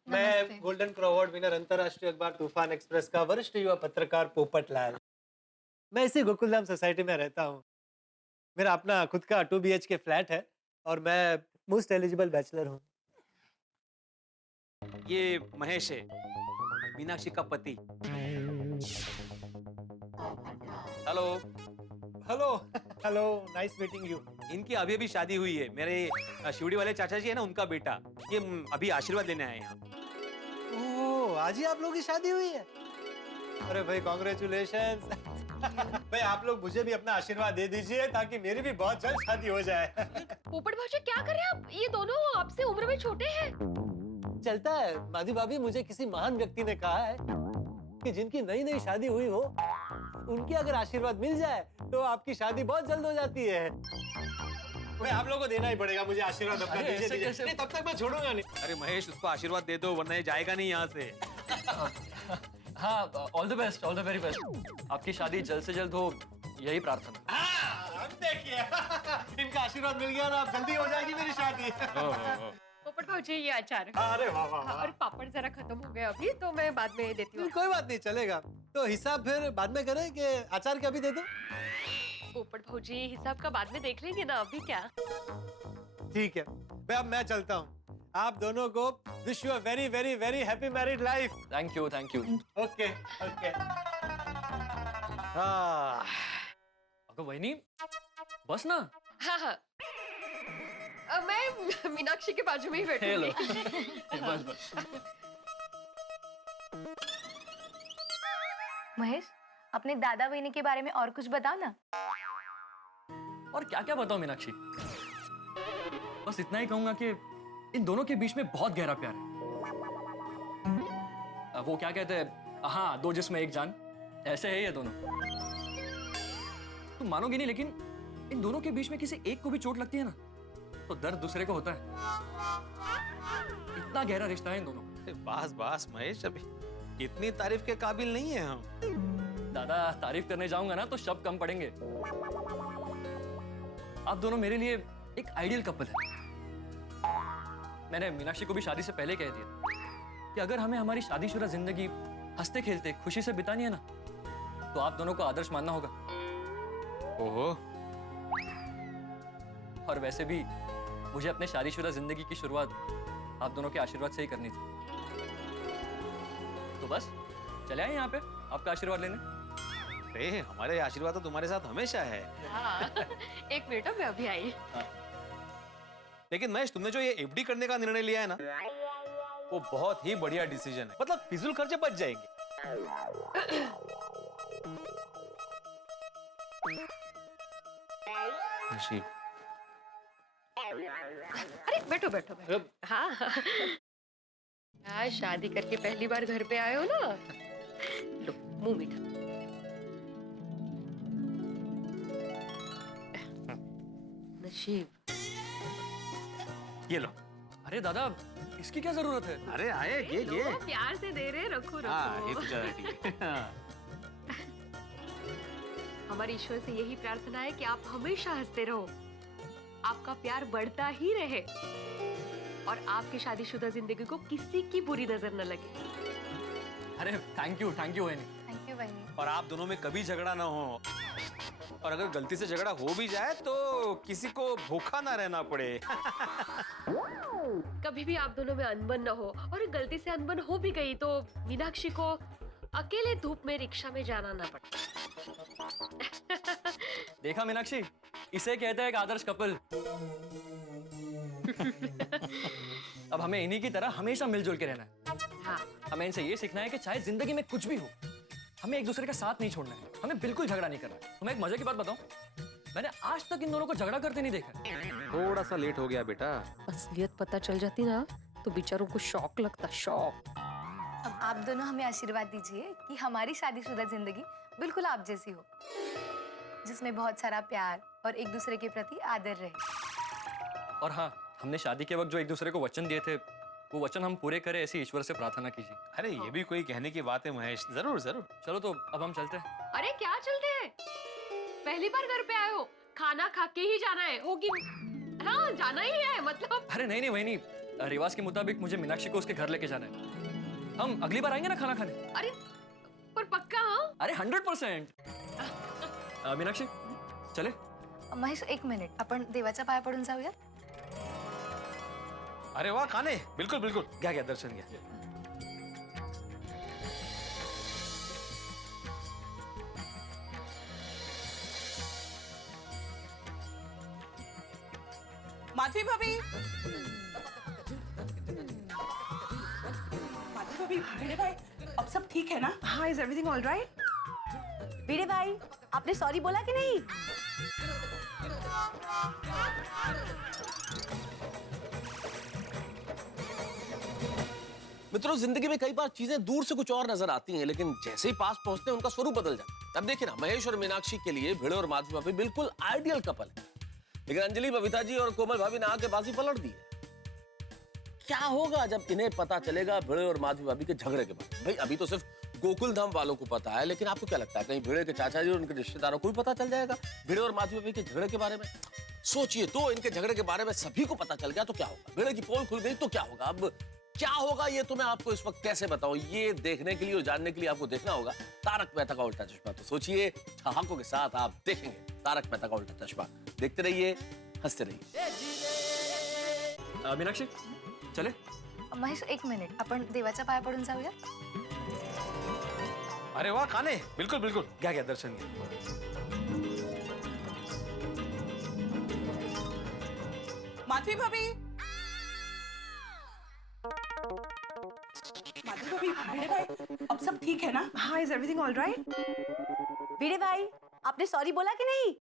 मैं गोल्डन क्रो अवार्ड विनर अंतर्राष्ट्रीय अखबार तूफान एक्सप्रेस का वरिष्ठ युवा पत्रकार पोपट लाल। मैं इसी गोकुलधाम सोसाइटी में रहता हूँ। मेरा अपना खुद का 2 BHK फ्लैट है और मैं मोस्ट एलिजिबल बैचलर हूँ। ये महेश है, मीनाक्षी का पति। Hello hello hello, nice meeting you. इनकी अभी अभी शादी हुई है। मेरे शिवड़ी वाले चाचा जी है ना, उनका बेटा। ये अभी आशीर्वाद लेने आए हैं यहाँ। ओह, आज ही आप लोगों की शादी हुई है? अरे भाई कॉन्ग्रेचुलेशंस। भाई आप लोग मुझे भी अपना आशीर्वाद दे दीजिए ताकि मेरी भी बहुत जल्द शादी हो जाए। पोपट भाई क्या कर रहे हैं आप? ये दोनों आपसे उम्र में छोटे हैं। चलता है माधवी भाभी, मुझे किसी महान व्यक्ति ने कहा है कि जिनकी नई नई शादी हुई हो, उनकी अगर आशीर्वाद मिल जाए तो आपकी शादी बहुत जल्द हो जाती है। भाई आप लोगों को देना ही पड़ेगा मुझे आशीर्वाद अपना। दीजिए। नहीं, तब तक मैं छोड़ूंगा नहीं। अरे महेश, उसको आशीर्वाद दे दो, वरना ये जाएगा नहीं यहाँ से। हाँ, all the best, all the very best. आपकी शादी जल्द से जल्द हो, यही प्रार्थना। अब देखिए इनका आशीर्वाद मिल गया ना, अब जल्दी हो जाएगी मेरी शादी। पोपट भाजी ये अचार। अरे वाह वाह वाह। और पापड़ जरा खत्म हो गया अभी, तो मैं बाद में देती हूँ। कोई बात नहीं, चलेगा। तो हिसाब फिर बाद में करें कि अचार का भी दे दो? पोपट भाजी हिसाब का बाद में देख लेंगे ना, अभी क्या। ठीक है, अब मैं चलता हूँ। आप दोनों को wish you a very very very happy married life. Thank you, thank you. Okay okay. अगर वही बस ना। हाँ हाँ, मैं मीनाक्षी के बाजू में ही हेलो। बैठूंगी। बस बस। महेश, अपने दादा बहनी के बारे में और कुछ बताओ ना। और क्या क्या बताऊं मीनाक्षी, बस इतना ही कहूंगा कि इन दोनों के बीच में बहुत गहरा प्यार है। वो क्या कहते हैं, हाँ, दो जिस्म एक जान, ऐसे है ये दोनों। तुम मानोगे नहीं, लेकिन इन दोनों के बीच में किसी एक को भी चोट लगती है ना, तो दर्द दूसरे को होता है। इतना गहरा रिश्ता है इन दोनों। बस बस महेश, अभी इतनी तारीफ के काबिल नहीं है हम। दादा, तारीफ करने जाऊंगा ना तो शब्द कम पड़ेंगे। आप दोनों मेरे लिए एक आइडियल कपल है। मैंने मीनाक्षी को भी शादी से पहले कह दिया कि अगर हमें हमारी शादीशुदा जिंदगी हंसते खेलते खुशी से बितानी है ना, तो आप दोनों को आदर्श मानना होगा। ओहो। और वैसे भी मुझे अपने शादीशुदा जिंदगी की शुरुआत आप दोनों के आशीर्वाद से ही करनी थी। तो बस चले आए यहाँ पे आपका आशीर्वाद लेने। अरे हमारे आशीर्वाद तो तुम्हारे साथ हमेशा है। हाँ, एक मिनट, मैं अभी आई। लेकिन महेश, तुमने जो ये एफडी करने का निर्णय लिया है ना, वो बहुत ही बढ़िया डिसीजन है। मतलब फिजूल खर्चे बच जाएंगे। अरे बैठो बैठो बैठो। हाँ हाँ, शादी करके पहली बार घर पे आए हो ना, लो मुंह मीठा। नशीब। ये लो। अरे दादा, इसकी क्या जरूरत है? अरे आए, ये लो, प्यार से दे रहे, रखो रखो। हाँ, ये तो ज्यादा ठीक है। हमारे ईश्वर से यही प्रार्थना है कि आप हमेशा हंसते रहो, आपका प्यार बढ़ता ही रहे और आपकी शादीशुदा जिंदगी को किसी की बुरी नजर न लगे। अरे thank you Waini. Thank you बहनी। और आप दोनों में कभी झगड़ा ना हो, और अगर गलती से झगड़ा हो भी जाए तो किसी को भूखा ना रहना पड़े। कभी भी आप दोनों में अनबन न हो, और गलती से अनबन हो भी गई तो मीनाक्षी को अकेले धूप में रिक्शा में जाना ना पड़े। देखा मीनाक्षी, इसे कहते हैं एक आदर्श कपल। अब हमें इन्हीं की तरह हमेशा मिलजुल के रहना है। हाँ। हमें इनसे ये सीखना है कि चाहे जिंदगी में कुछ भी हो, हमें एक दूसरे का साथ नहीं छोड़ना है, हमें बिल्कुल झगड़ा नहीं करना है। तुम्हें एक मजे की बात बताऊं, मैंने आज तक इन दोनों को झगड़ा करते नहीं देखा। थोड़ा सा लेट हो गया बेटा। असलियत पता चल जाती ना तो बेचारों को शॉक लगता, शॉक। अब आप दोनों हमें आशीर्वाद दीजिए कि हमारी शादीशुदा जिंदगी बिल्कुल आप जैसी हो, जिसमें बहुत सारा प्यार और एक दूसरे के प्रति आदर रहे। और हाँ, हमने शादी के वक्त जो एक दूसरे को वचन दिए थे, वो वचन हम पूरे करें, ऐसी ईश्वर से प्रार्थना कीजिए। अरे ये भी कोई कहने की बात है महेश, जरूर जरूर। चलो तो अब हम चलते हैं। अरे क्या चलते हैं, पहली बार घर पे आए हो, खाना खा के ही जाना है, होगी। हाँ जाना ही है मतलब। अरे नहीं वही नहीं, रिवाज के मुताबिक मुझे मीनाक्षी को उसके घर लेके जाना है। हम अगली बार आएंगे ना खाना खाने। अरे पर पक्का? हाँ, अरे 100%। मीनाक्षी चले। महेश एक मिनिट, आपण देवाच्या पाया पडून जाऊया। अरे वाह खाने, बिल्कुल बिल्कुल, घ्या दर्शन घ्या। माधवी भाभी, माधवी भाभी, भिड़े भाई, अब सब ठीक है ना? हाँ, इज एवरीथिंग ऑल राइट? भिड़े भाई, आपने सॉरी बोला कि नहीं? मित्रों, जिंदगी में कई बार चीजें दूर से कुछ और नजर आती हैं, लेकिन जैसे ही पास पहुंचते हैं उनका स्वरूप बदल जाता है। अब देखिए ना, महेश और मीनाक्षी के लिए भिड़े और माधवी भाभी बिल्कुल आइडियल कपल है, लेकिन अंजलि, बबीता जी और कोमल भाभी ने आके बाजी पलट दी है। क्या होगा जब इन्हें पता चलेगा भिड़े और माधवी भाभी के झगड़े के बारे में? भाई अभी तो सिर्फ गोकुल धाम वालों को पता है, लेकिन आपको क्या लगता है कहीं भिड़े के चाचा जी और उनके रिश्तेदारों को भी पता चल जाएगा भिड़े और माधवी भाभी के झगड़े के बारे में? सोचिए तो, इनके झगड़े के बारे में सभी को पता चल गया तो क्या होगा? भिड़े की पोल खुल गई तो क्या होगा? अब क्या होगा ये तो मैं आपको इस वक्त कैसे बताऊं? ये देखने के लिए और जानने के लिए आपको देखना होगा तारक मेहता का उल्टा चश्मा। तो सोचिए, ठहाकों के साथ आप देखेंगे तारक मेहता का उल्टा चश्मा। देखते रहिए, हंसते रहिए। मीनाक्षी चले? महेश, एक मिनिट, आपण देवाच्या पाया पडून जाऊया? अरे वाह काने, बिल्कुल बिल्कुल, घ्या घ्या दर्शन घ्या। माधवी भाभी, माधवी भाभी, भिड़े भाई, अब सब ठीक है ना? हाँ, इज एवरीथिंग ऑल राइट? भिड़े भाई, आपने सॉरी बोला कि नहीं?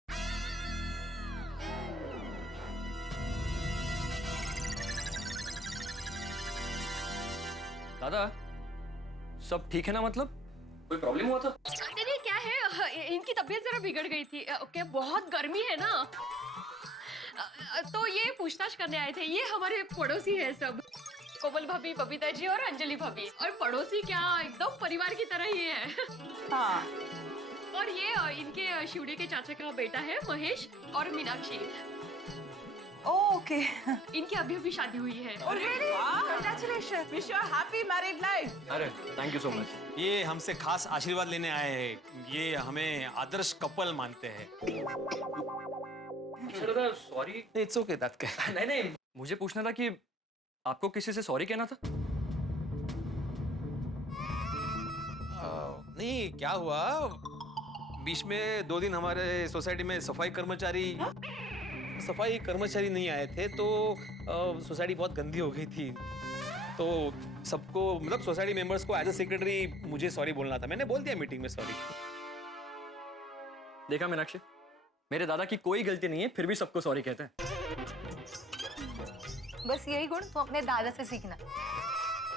दादा सब ठीक है ना? मतलब कोई प्रॉब्लम हुआ था? नहीं, क्या है, इनकी तबीयत जरा बिगड़ गई थी। ओके, बहुत गर्मी है ना, तो ये पूछताछ करने आए थे। ये हमारे पड़ोसी है सब, कोमल भाभी, बबीता जी और अंजलि भाभी। और पड़ोसी क्या, एकदम परिवार की तरह ही है। हाँ। और ये इनके शिवड़ी के चाचा का बेटा है महेश और मीनाक्षी। ओके। इनकी अभी अभी शादी हुई है। Congratulations, wish you a happy married life. अरे थैंक यू सो मच। ये हमसे खास आशीर्वाद लेने आए हैं। ये हमें आदर्श कपल मानते हैं। सॉरी। इट्स ओके, दैट क्या? नहीं नहीं, मुझे पूछना था कि आपको किसी से सॉरी कहना था? नहीं, क्या हुआ, बीच में 2 दिन हमारे सोसाइटी में सफाई कर्मचारी नहीं आए थे, तो सोसाइटी बहुत गंदी हो गई थी। तो सबको, मतलब सोसाइटी मेंबर्स को एज अ सेक्रेटरी मुझे सॉरी बोलना था। मैंने बोल दिया मीटिंग में सॉरी। देखा मीनाक्षी, मेरे दादा की कोई गलती नहीं है, फिर भी सबको सॉरी कहते हैं। बस यही गुण तो अपने दादा से सीखना।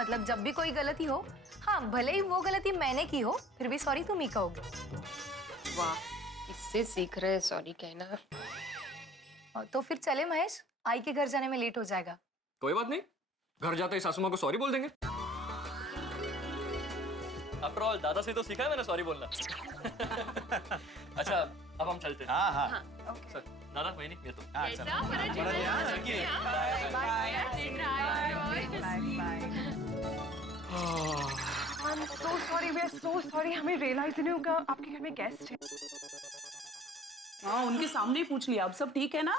मतलब जब भी कोई गलती हो, हाँ भले ही वो गलती मैंने की हो, फिर भी सॉरी तुम ही कहोगे। वाह, इससे सीख रहे सॉरी कहना। तो फिर चले महेश, आई के घर जाने में लेट हो जाएगा। कोई बात नहीं, घर जाते ही सासू माँ को सॉरी बोल देंगे। आफ्टर ऑल दादा से तो सीखा है मैंने सॉरी बोलना। अच्छा, अब हम चलते हैं। हाँ हाँ, सर, दादा वही नहीं, ये तो। कैसा फर्ज I'm so sorry, we are so sorry, हमें रियलाइज नहीं होगा आपके घर में गेस्ट है। हाँ, उनके सामने ही पूछ लिया, अब सब ठीक है ना?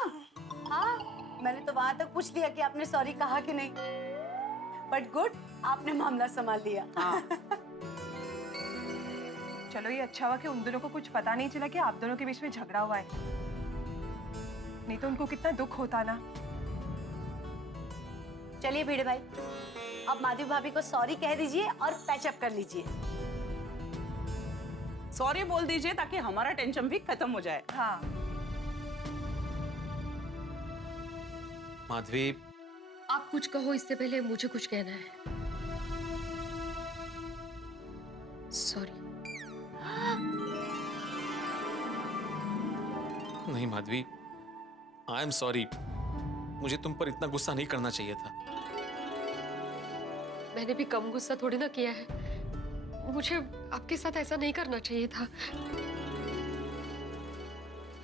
हाँ, मैंने तो वहां तक पूछ लिया कि आपने सॉरी कहा कि नहीं। बट गुड, आपने मामला संभाल लिया। हाँ। चलो, ये अच्छा हुआ कि उन दोनों को कुछ पता नहीं चला कि आप दोनों के बीच में झगड़ा हुआ है, नहीं तो उनको कितना दुख होता ना। चलिए भिड़े भाई, अब माधवी भाभी को सॉरी कह दीजिए और पैचअप कर लीजिए। सॉरी बोल दीजिए ताकि हमारा टेंशन भी खत्म हो जाए। हाँ। माधवी, आप कुछ कहो, इससे पहले मुझे कुछ कहना है। सॉरी। नहीं माधवी, आई एम सॉरी। मुझे तुम पर इतना गुस्सा नहीं करना चाहिए था। मैंने भी कम गुस्सा थोड़ी ना किया है। मुझे आपके साथ ऐसा नहीं करना चाहिए था।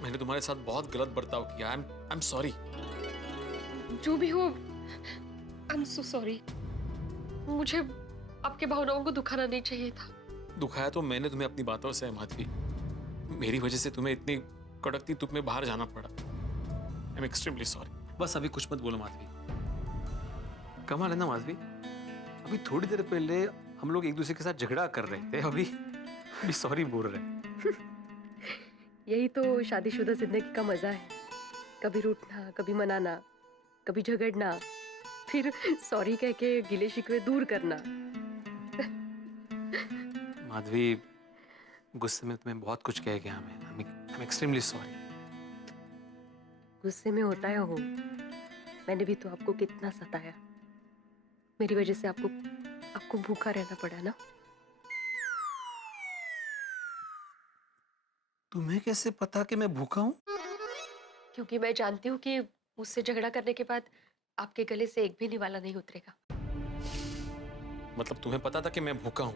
मैंने तुम्हारे साथ बहुत गलत बर्ताव किया। I am sorry. जो भी हो, आई एम सो सॉरी। मुझे आपके भावनाओं को दुखाना नहीं चाहिए था। दुखाया तो मैंने तुम्हें अपनी बातों से, माधवी। मेरी वजह से तुम्हें इतनी कड़कती धूप में बाहर जाना पड़ा। I am extremely sorry. बस अभी कुछ मत बोलो माधवी। कमाल है ना माधवी, अभी थोड़ी देर पहले हम लोग एक दूसरे के साथ झगड़ा कर रहे थे, अभी सॉरी बोल रहे हैं। यही तो शादीशुदा जिंदगी का मजा है। कभी रूठना, कभी मनाना, कभी झगड़ना, फिर सॉरी कह के गिले शिकवे दूर करना। माधवी, गुस्से में तुम्हें बहुत कुछ कह गया मैं। I am extremely sorry. गुस्से में होता है हो, मैंने भी तो आपको कितना सताया। मेरी वजह से आपको भूखा रहना पड़ा ना। तुम्हें कैसे पता कि मैं भूखा हूँ? क्योंकि मैं जानती हूँ कि मुझसे झगड़ा करने के बाद आपके गले से एक भी निवाला नहीं उतरेगा। मतलब तुम्हें पता था कि मैं भूखा हूँ,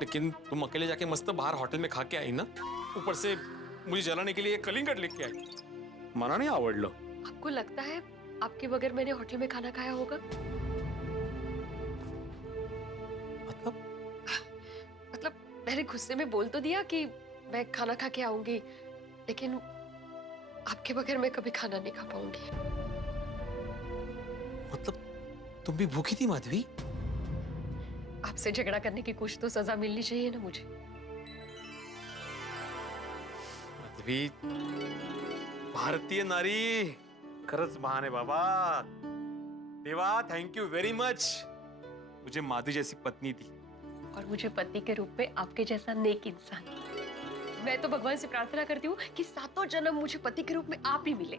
लेकिन तुम अकेले जाके मस्त बाहर होटल में खा के आई ना, ऊपर से मुझे जलाने के लिए कलिंगड लेके आई। मना नहीं आवडलं। आपको लगता है आपके बगैर मैंने होटल में खाना खाया होगा? मतलब मैंने गुस्से में बोल तो दिया कि मैं खाना खा के आऊंगी, लेकिन आपके बगैर मैं कभी खाना नहीं खा पाऊंगी। मतलब तुम भी भूखी थी माधवी? आपसे झगड़ा करने की कुछ तो सजा मिलनी चाहिए ना मुझे। माधवी, भारतीय नारी खरंच महान है बाबा। देवा, थैंक यू वेरी मच, मुझे माधवी जैसी पत्नी दी। और मुझे पति के रूप में आपके जैसा नेक इंसान। मैं तो भगवान से प्रार्थना करती हूँ कि सातों जन्म मुझे पति के रूप में आप ही मिले।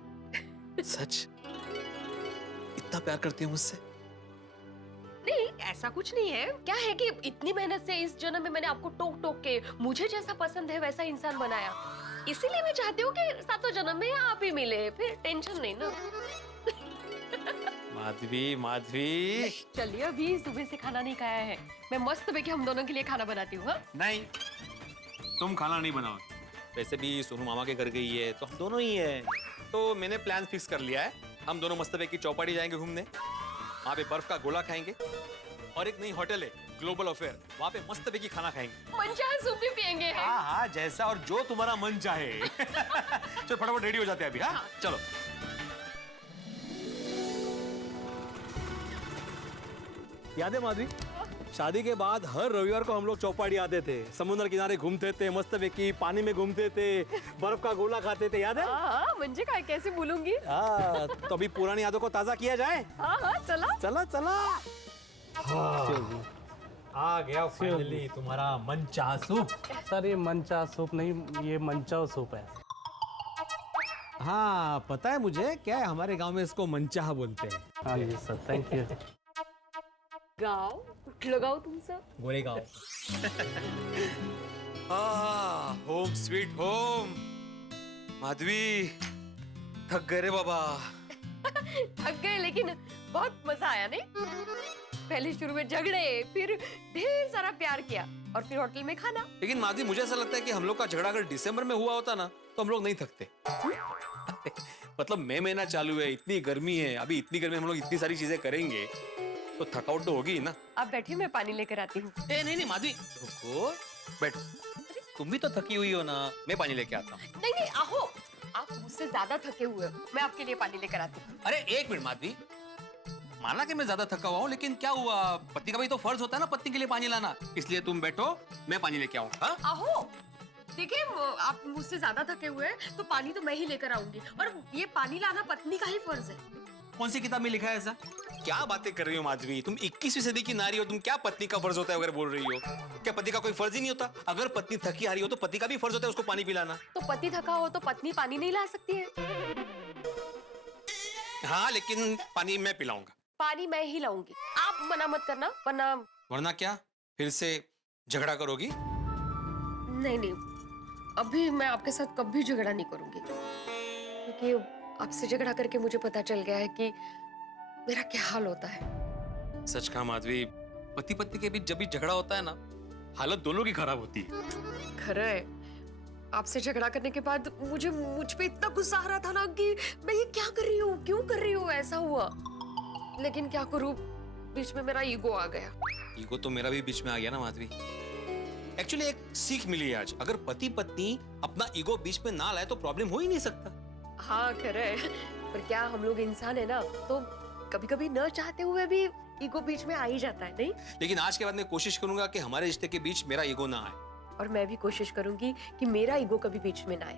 सच? इतना प्यार करती हो मुझसे? नहीं, ऐसा कुछ नहीं है। क्या है कि इतनी मेहनत से इस जन्म में मैंने आपको टोक टोक के मुझे जैसा पसंद है वैसा इंसान बनाया, इसीलिए मैं चाहती हूँ कि सातों जन्म में आप ही मिले, फिर टेंशन नहीं ना। माधवी, माधवी। चलिए, अभी सुबह से खाना नहीं खाया है, मैं मस्त बैठ के हम दोनों के लिए खाना बनाती हूँ। नहीं, तुम खाना नहीं बनाओ। वैसे भी सोनू मामा के घर गई है तो हम दोनों ही हैं। तो मैंने प्लान फिक्स कर लिया है, हम दोनों मस्त बैठ की चौपाटी जाएंगे घूमने, वहाँ पे बर्फ का गोला खाएंगे, और एक नई होटल है ग्लोबल अफेयर, वहाँ पे मस्त बैठ की खाना खाएंगे। मन चाहे सूप भी पियेंगे। हाँ हाँ, जैसा और जो तुम्हारा मन चाहे। चलो फटाफट रेडी हो जाते हैं अभी। हाँ चलो। याद है माधवी, शादी के बाद हर रविवार को हम लोग चौपाटी आते थे, समुद्र किनारे घूमते थे, मस्त बेकी पानी में घूमते थे, बर्फ का गोला खाते थे, याद है? हाँ, मंजे का कैसे भूलूंगी। हाँ, तो अभी पुरानी यादों को ताजा किया जाए। हाँ हाँ, चला चला चला। हाँ, आ गया फाइनली तुम्हारा मनचाहा सूप। सर ये मनचाहा सूप नहीं, ये मनचाओ सूप है। हाँ पता है मुझे, क्या है हमारे गांव में इसको मनचाहा बोलते हैं। हाँ जी सर, थैंक यू। गाँव कुठलं गाव तुमचं? Goregaon. Home sweet home. Madhavi, थक गए रे बाबा। थक गए, लेकिन बहुत मजा आया नहीं? पहले शुरू में झगड़े, फिर ढेर सारा प्यार किया, और फिर होटल में खाना। लेकिन माधवी, मुझे ऐसा लगता है कि हम लोग का झगड़ा अगर दिसंबर में हुआ होता ना, तो हम लोग नहीं थकते। मतलब मई महीना चालू है, इतनी गर्मी है, अभी इतनी गर्मी में हम लोग इतनी सारी चीजें करेंगे तो थकावट तो होगी ना। आप बैठिए, मैं पानी लेकर आती हूँ। नहीं माधवी, रुको, बैठो। तुम भी तो थकी हुई हो ना, मैं पानी लेके आता हूँ। नहीं नहीं, आओ, आप मुझसे ज्यादा थके हुए हो, मैं आपके लिए पानी लेकर आती हूँ। अरे एक मिनट माधवी, माना कि मैं ज्यादा थका हुआ हूँ, लेकिन क्या हुआ, पति का भी तो फर्ज होता है ना पत्नी के लिए पानी लाना। इसलिए तुम बैठो, मैं पानी लेके आऊंगा। आओ, देखिए, आप मुझसे ज्यादा थके हुए हैं तो पानी तो मैं ही लेकर आऊंगी, और ये पानी लाना पत्नी का ही फर्ज है। कौन सी किताब में लिखा है ऐसा? क्या बातें कर रही हो माधवी, तुम 21वीं सदी की नारी हो, तुम क्या पत्नी का फर्ज होता है अगर बोल रही हो? क्या पति का कोई फर्ज ही नहीं होता? अगर पत्नी थकी आ रही हो तो पति का भी फर्ज होता है उसको पानी पिलाना। तो पति थका हो तो पत्नी पानी नहीं ला सकती है? हाँ, लेकिन पानी मैं पिलाऊंगा। पानी मैं ही लाऊंगी, आप मना मत करना, वरना। वरना क्या, फिर से झगड़ा करोगी? नहीं नहीं, अभी मैं आपके साथ कभी झगड़ा नहीं करूंगी, क्योंकि आपसे झगड़ा करके मुझे पता चल गया है कि मेरा क्या हाल होता है। सच कहा माधवी, पति पत्नी के बीच जब भी झगड़ा होता है ना, हालत दोनों की खराब होती है। खरा है, आपसे झगड़ा करने के बाद मुझ पे इतना गुस्सा आ रहा था ना कि मैं ये क्या कर रही हूँ, क्यों कर रही हूँ, ऐसा हुआ। लेकिन क्या करूँ, बीच में मेरा ईगो आ गया। ईगो तो मेरा भी बीच में आ गया ना माधवी। एक्चुअली एक सीख मिली है आज, अगर पति पत्नी अपना ईगो बीच में ना लाए तो प्रॉब्लम हो ही नहीं सकता। हाँ खरा है, पर क्या हम लोग इंसान है ना, तो कभी कभी न चाहते हुए भी ईगो बीच में आ ही जाता है, नहीं? लेकिन आज के बाद मैं कोशिश करूंगा कि हमारे रिश्ते के बीच मेरा ईगो ना आए। और मैं भी कोशिश करूंगी कि मेरा ईगो कभी बीच में ना आए।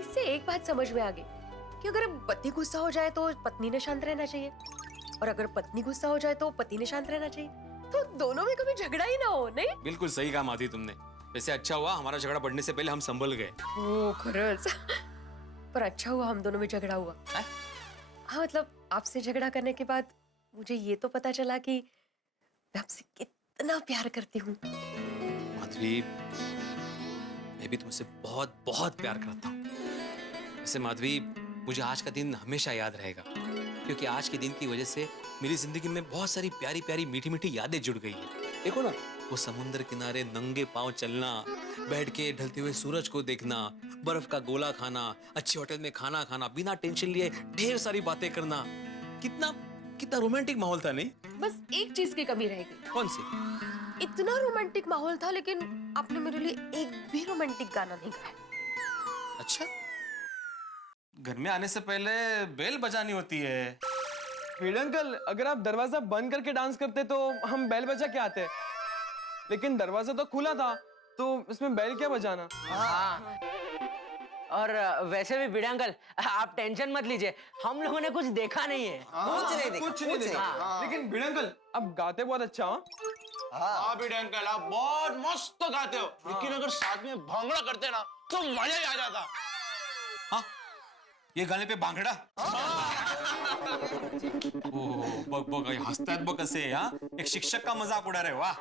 इससे एक बात समझ में आ गई कि अगर पति गुस्सा हो जाए तो पत्नी ने शांत रहना चाहिए, और अगर पत्नी गुस्सा हो जाए तो पति ने शांत रहना चाहिए, तो दोनों में कभी झगड़ा ही ना हो, नहीं? बिल्कुल सही कहा माधवी तुमने। वैसे अच्छा हुआ हमारा झगड़ा बढ़ने से पहले हम संभल गए। ओ खरच, पर अच्छा हुआ हम दोनों में झगड़ा हुआ। हाँ, मतलब आपसे झगड़ा करने के बाद मुझे ये तो पता चला कि मैं आपसे कितना प्यार करती हूँ। माधवी, मैं भी तुमसे बहुत बहुत प्यार करता हूँ। वैसे माधवी, मुझे आज का दिन हमेशा याद रहेगा, क्योंकि आज के दिन की वजह से मेरी जिंदगी में बहुत सारी प्यारी प्यारी मीठी मीठी यादें जुड़ गई है। देखो ना, वो समुद्र किनारे नंगे पांव चलना, बैठ के ढलते हुए सूरज को देखना, बर्फ का गोला खाना, अच्छे होटल में खाना खाना, बिना टेंशन लिए ढेर सारी बातें करना, कितना कितना रोमांटिक माहौल था, नहीं? बस एक चीज की कमी रह गई। कौन सी? इतना रोमांटिक माहौल था, लेकिन आपने मेरे लिए एक भी रोमांटिक गाना नहीं गाया। अच्छा, घर में आने से पहले बेल बजानी होती है। भिड़े अंकल, अगर आप दरवाजा बंद करके डांस करते तो हम बेल बजा के आते, लेकिन दरवाजा तो खुला था, तो इसमें बेल क्या बजाना? हाँ। और वैसे भी भिड़े अंकल, आप टेंशन मत लीजिए, हम लोगों ने कुछ देखा नहीं है। कुछ नहीं देखा। लेकिन भिड़े अंकल, आप गाते बहुत अच्छा हो। हाँ भिड़े अंकल, आप बहुत मस्त गाते हो, लेकिन अगर साथ में भांगड़ा करते ना तो मजा ही आ जाता। हाँ, ये गाने पे भांगड़ा? ओह, बघ बघ हसतायत बघ कसे, हाँ? एक शिक्षक का मजाक उड़ा रहे हो, वाह।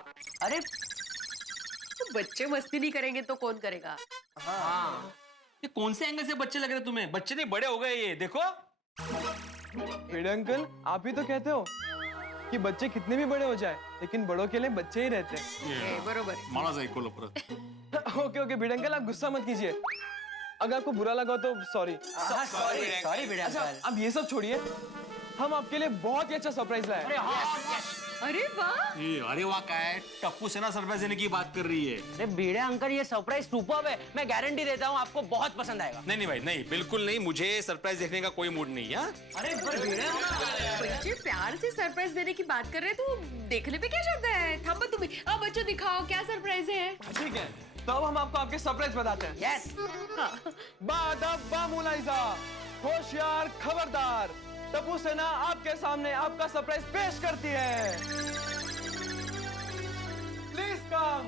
अरे तो बच्चे मस्ती नहीं करेंगे तो कौन करेगा? हाँ। ये कौन से एंगल से बच्चे लग रहे तुम्हें? बच्चे नहीं, बड़े हो गए ये, देखो। भिड़े अंकल, आप ही तो कहते हो कि बच्चे कितने भी बड़े हो जाए, लेकिन बड़ों के लिए बच्चे ही रहते हैं। बरोबर। मला जाए कोलो परत। ओके ओके भिड़े अंकल, आप गुस्सा मत कीजिए। अगर आपको बुरा लगा तो सॉरी। सॉरी भिड़े अच्छा, अंकल। अब ये सब छोड़िए, हम आपके लिए बहुत ही अच्छा सरप्राइज लाए हैं। अरे वाह! अरे वाह, क्या है? टप्पू से ना सरप्राइज देने की बात कर रही है। अरे भिड़े अंकल, ये सरप्राइज सुपर्ब है, मैं गारंटी देता हूँ आपको बहुत पसंद आएगा। नहीं नहीं भाई, नहीं, बिल्कुल नहीं, मुझे सरप्राइज देखने का कोई मूड नहीं है। अरे भिड़े बच्चे प्यार से सरप्राइज देने की बात कर रहे हैं, तो देखने पे क्या जाता है? थम्बा तुम्हें, अब बच्चों दिखाओ क्या सरप्राइज है। ठीक है, तो अब हम आपको आपके सरप्राइज बताते हैं। यस। बादब्बा मुलाइजा, होशियार खबरदार, टप्पू सेना आपके सामने आपका सरप्राइज पेश करती है। Please come.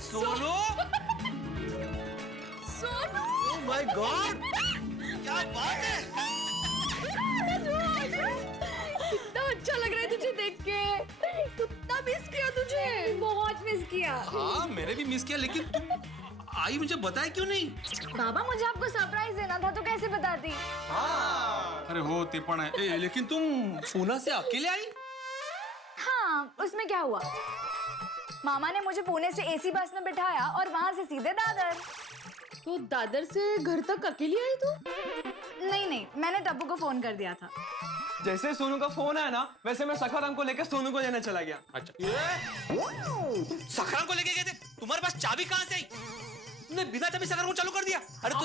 Sonu, Sonu, oh my God, क्या बात है! कितना अच्छा लग रहा है तुझे देख के। कितना मिस किया तुझे। बहुत मिस किया। हाँ, मैंने भी मिस किया, लेकिन तुम आई मुझे बताया क्यों नहीं? बाबा, मुझे आपको सरप्राइज देना था तो कैसे बताती? अरे हो ते पण है। लेकिन तुम पूना से अकेले आई? हाँ, उसमें क्या हुआ? मामा ने मुझे पुणे से एसी बस में बिठाया और वहाँ से सीधे दादर। तो दादर से घर तक अकेली आई तू? नहीं, मैंने टप्पू को फोन कर दिया था। जैसे सोनू का फोन आया ना, वैसे मैं सखाराम को लेकर सोनू को लेने चला गया। अच्छा, सखाराम को लेके गए थे? तुम्हारे पास चाबी कहाँ से आई? तुमने बिना चाबी सखाराम को चालू कर दिया? अरे तू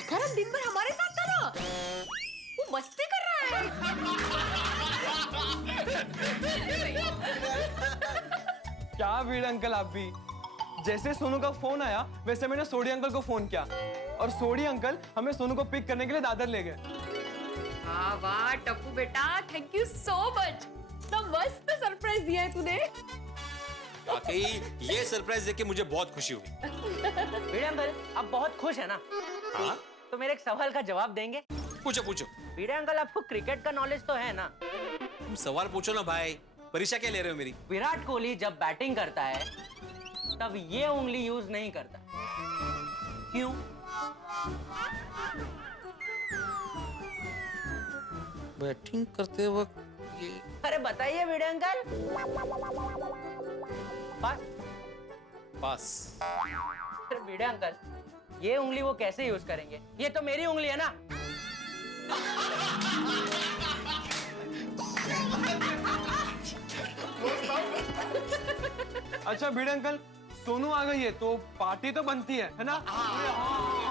सखाराम दिन भर हमारे साथ था ना, वो मस्ती कर रहा है। क्या भिड़े अंकल, आप भी जैसे सोनू का फोन आया वैसे मैंने सोडी अंकल को फोन किया, और सोडी अंकल हमें सोनू को पिक करने के लिए दादर ले गए। वाह वाह टप्पू बेटा, थैंक यू सो मच। इतना मस्त सरप्राइज दिया है तूने। वाकई ये सरप्राइज देख के मुझे बहुत खुशी हुई। भिड़े अंकल, आप बहुत खुश है ना? हाँ? तो मेरे एक सवाल का जवाब देंगे? पूछो पूछो। भिड़े अंकल, आपको क्रिकेट का नॉलेज तो है ना? तुम सवाल पूछो ना भाई, परीक्षा क्या ले रहे हो मेरी? विराट कोहली जब बैटिंग करता है तब ये उंगली यूज नहीं करता, क्यों? बैटिंग करते वक्त ये... अरे बताइए भिड़े अंकल। पास। पास। अरे भिड़े अंकल, ये उंगली वो कैसे यूज करेंगे? ये तो मेरी उंगली है ना। अच्छा भिड़े अंकल, सोनू आ गई है तो पार्टी तो बनती है ना?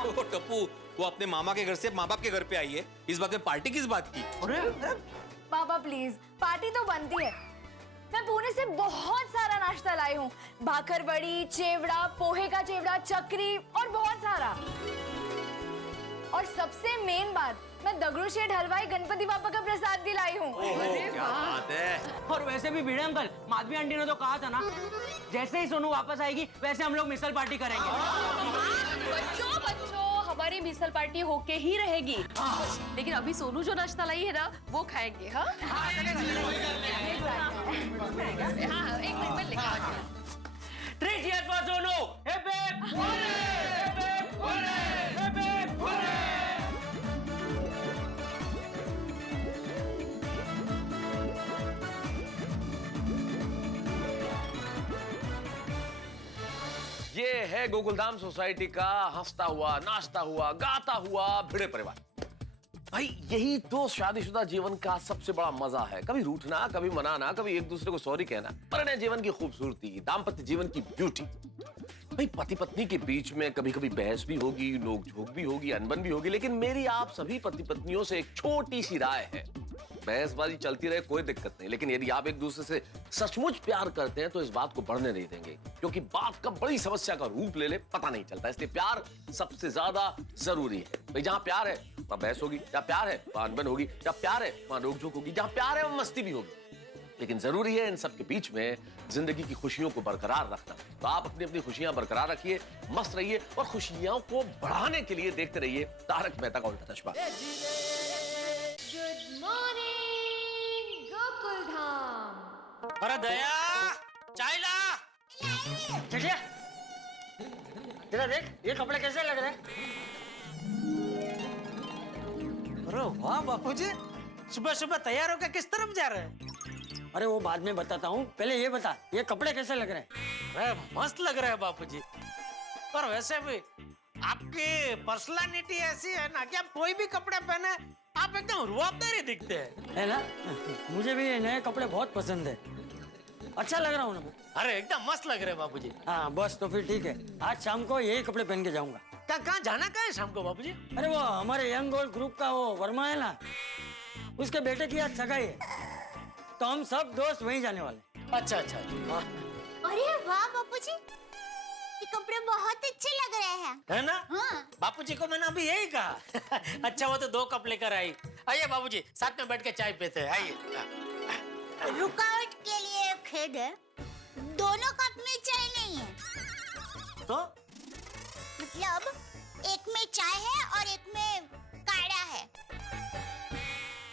ओ टप्पू, वो अपने मामा के घर से माँ बाप के घर पे आई है, इस बात में पार्टी किस बात की? पापा प्लीज, पार्टी तो बनती है। मैं पुणे से बहुत सारा नाश्ता लाई हूँ, भाकर बड़ी, चेवड़ा, पोहे का चेवड़ा, चक्री और बहुत सारा। और सबसे मेन बात, मैं दगड़ू शेठ हलवाई गणपति बापा का प्रसाद भी लाई हूँ। क्या बात है। और वैसे भी भिड़े अंकल, माधवी आंटी ने तो कहा था ना, जैसे ही सोनू वापस आएगी वैसे हम लोग मिसल पार्टी करेंगे। बच्चों, हमारी मिसल पार्टी होके ही रहेगी। लेकिन अभी सोनू जो नाश्ता लाई है ना वो खाएंगे। हाँ हाँ, एक मिनट में लेकर आती हूँ। 3 cheers for Sonu! Hip hip hooray! Hip hip hooray! Hip hip hooray! ये है गोकुलधाम सोसाइटी का हंसता हुआ, नाचता हुआ, गाता हुआ भिड़े परिवार। भाई यही तो शादीशुदा जीवन का सबसे बड़ा मजा है। कभी रूठना, कभी मनाना, कभी एक दूसरे को सॉरी कहना। परिणय जीवन की खूबसूरती, दाम्पत्य जीवन की ब्यूटी। भाई पति पत्नी के बीच में कभी कभी बहस भी होगी, नोक-झोंक भी होगी, अनबन भी होगी, लेकिन मेरी आप सभी पति पत्नियों से एक छोटी सी राय है। बहसबाजी चलती रहे कोई दिक्कत नहीं, लेकिन यदि आप एक दूसरे से सचमुच प्यार करते हैं तो इस बात को बढ़ने नहीं देंगे, क्योंकि बात कब बड़ी समस्या का रूप ले ले पता नहीं चलता। इसलिए प्यार सबसे ज्यादा जरूरी है। भाई जहां प्यार है वहां बहस होगी, जहां प्यार है वहां अनबन होगी, जहां प्यार है वहां नोक-झोंक होगी, जहां प्यार है वहां मस्ती भी होगी। लेकिन जरूरी है इन सब के बीच में जिंदगी की खुशियों को बरकरार रखना। तो आप अपनी अपनी खुशियां बरकरार रखिए, मस्त रहिए और खुशियों को बढ़ाने के लिए देखते रहिए तारक मेहता का उल्टा चश्मा। Good morning Gokuldham. अरे दया, चाय ला। चलिए, जरा देख ये कपड़े कैसे लग रहे हैं? अरे वाह बापूजी, सुबह सुबह तैयार होकर किस तरफ जा रहे हैं? अरे वो बाद में बताता हूँ, पहले ये बता ये कपड़े कैसे लग रहे हैं? अरे मस्त लग रहे हैं बापूजी। पर वैसे भी आपकी पर्सनालिटी ऐसी है ना कि आप कोई भी कपड़े पहने आप एकदम रुआबदारी दिखते हैं, है ना? मुझे भी ये नए कपड़े बहुत पसंद है। अच्छा लग रहा हूँ ना मैं? अरे एकदम मस्त लग रहे हैं बापूजी। हाँ बस तो फिर ठीक है, आज शाम को यही कपड़े पहन के जाऊंगा। कहाँ जाना कहाँ है शाम को बापूजी? अरे वो हमारे यंग गोल्ड ग्रुप का वो वर्मा है ना, उसके बेटे की आज सगाई है, तो हम सब दोस्त वहीं जाने वाले। अच्छा अच्छा। हाँ। अरे वाह बापूजी, ये कपड़े बहुत अच्छे लग रहे हैं। है ना? हाँ। बापूजी को मैंने अभी यही कहा। अच्छा वो तो 2 कप लेकर आई। आइए बापूजी साथ में बैठ के चाय पीते हैं, आइए। रुकावट के लिए खेद है, दोनों कप में चाय नहीं है। तो मतलब एक में चाय है और एक में काढ़ा है।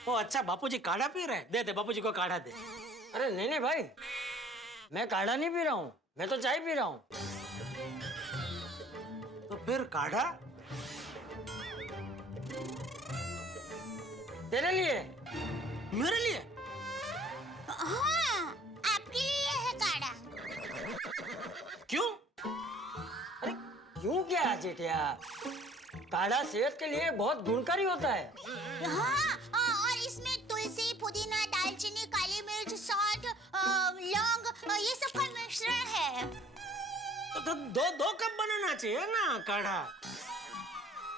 ओ अच्छा बापूजी काढ़ा पी रहे हैं? दे दे बापूजी को काढ़ा दे। अरे नहीं नहीं भाई, मैं काढ़ा नहीं पी रहा हूँ, मैं तो चाय पी रहा हूँ। तो फिर काढ़ा तेरे लिए? मेरे लिए? हाँ, आपके लिए है काढ़ा। क्यों? अरे क्यों क्या जेठिया, काढ़ा सेहत के लिए बहुत गुणकारी होता है। हाँ, और इसमें तुलसी, पुदीना, दालचीनी, काली मिर्च, सौंठ, लौंग, ये सब का मिश्रण है। तो 2 कप बनाना चाहिए ना काढ़ा।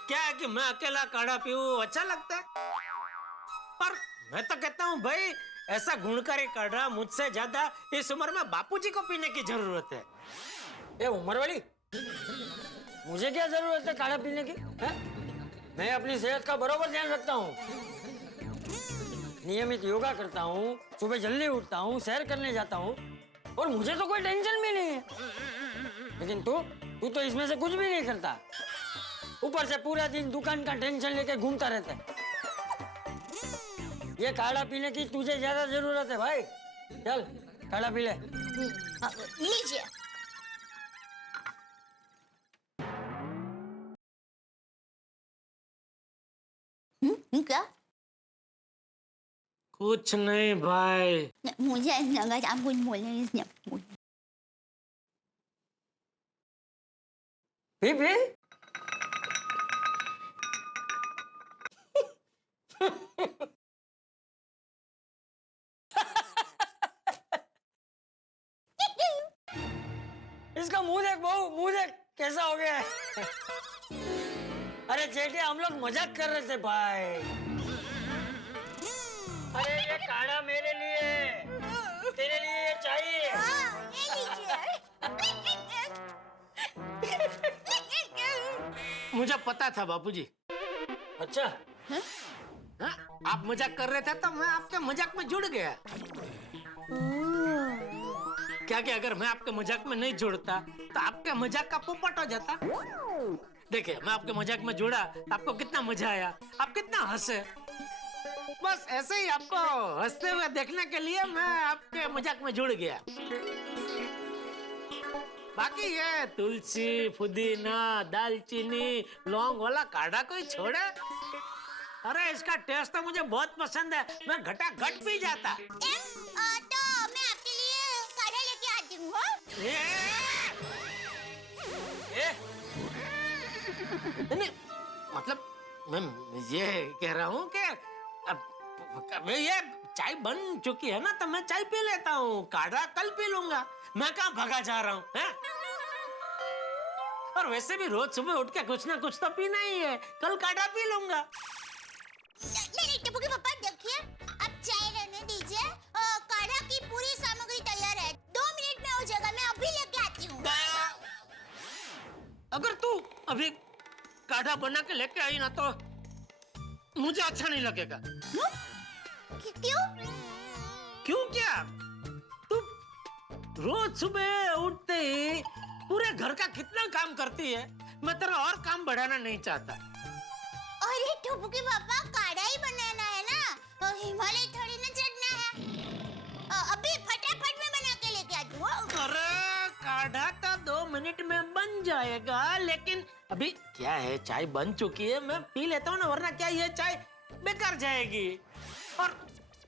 क्या है कि मैं अकेला काढ़ा पीऊं अच्छा लगता है? पर मैं तो कहता हूँ भाई ऐसा गुणकारी काढ़ा मुझसे ज्यादा इस उम्र में बापूजी को पीने की जरूरत है। ए उम्र वाली, मुझे क्या जरूरत है काढ़ा पीने की? है? मैं अपनी सेहत का बरोबर ध्यान रखता हूँ, नियमित योगा करता हूँ, सुबह जल्दी उठता हूँ, सैर करने जाता हूँ और मुझे तो कोई टेंशन भी नहीं है। लेकिन तू तो इसमें से कुछ भी नहीं करता, ऊपर से पूरा दिन दुकान का टेंशन लेके घूमता रहता है। ये काढ़ा पीने की तुझे ज्यादा जरूरत है भाई, चल काढ़ा पी ले। लीजिए। क्या? कुछ नहीं भाई। मुझे ऐसा लगा आप कुछ बोले इसलिए। पी इसका मुंह देख बहू, मुंह देख कैसा हो गया है। अरे जेठी हम लोग मजाक कर रहे थे भाई। अरे ये काढ़ा मेरे लिए, तेरे लिए ये चाहिए। मुझे पता था बापूजी। अच्छा? हाँ? आप मजाक कर रहे थे तो मैं आपके मजाक में जुड़ गया। क्या कि अगर मैं आपके मजाक में नहीं जुड़ता तो आपके मजाक का पोपट हो जाता। देखिए मैं आपके मजाक में जुड़ा, आपको कितना मजा आया, आप कितना हंसे। बस ऐसे ही आपको हंसते हुए देखने के लिए मैं आपके मजाक में जुड़ गया। बाकी ये तुलसी, पुदीना, दालचीनी, लौंग वाला काढ़ा कोई छोड़े? अरे इसका टेस्ट तो मुझे बहुत पसंद है, मैं घटाघट पी जाता। तो मैं आपके लिए काढ़ा लेके आती हूँ। नहीं, मतलब मैं ये कह रहा हूँ कि अब ये चाय बन चुकी है ना, तो मैं चाय पी लेता हूँ, काढ़ा कल पी लूंगा। मैं कहाँ भगा जा रहा हूँ, हैं? और वैसे भी रोज सुबह उठ के कुछ ना कुछ तो पीना ही है, कल काढ़ा पी लूंगा। नहीं टप्पू के पापा देखिए, अब चाय रहने दीजिए। काढ़ा की पूरी सामग्री तैयार है, 2 मिनट में हो जाएगा, मैं अभी लेके आती हूँ। अगर तू अभी काढ़ा बना के लेके आई ना तो मुझे अच्छा नहीं लगेगा। क्यों? क्यों क्या? तू रोज सुबह उठते ही पूरे घर का कितना काम करती है, मैं तेरा और काम बढ़ाना नहीं चाहता। अरे टप्पू के पापा, काढ़ा ही बनाना है ना, हिमालय थोड़ी ना चढ़ना है। अभी फटाफट में बना के लेके आती हूँ। अरे काढ़ा तो 2 मिनट में बन जाएगा, लेकिन अभी क्या है, चाय बन चुकी है, मैं पी लेता हूँ ना, वरना क्या ये चाय बेकार जाएगी। और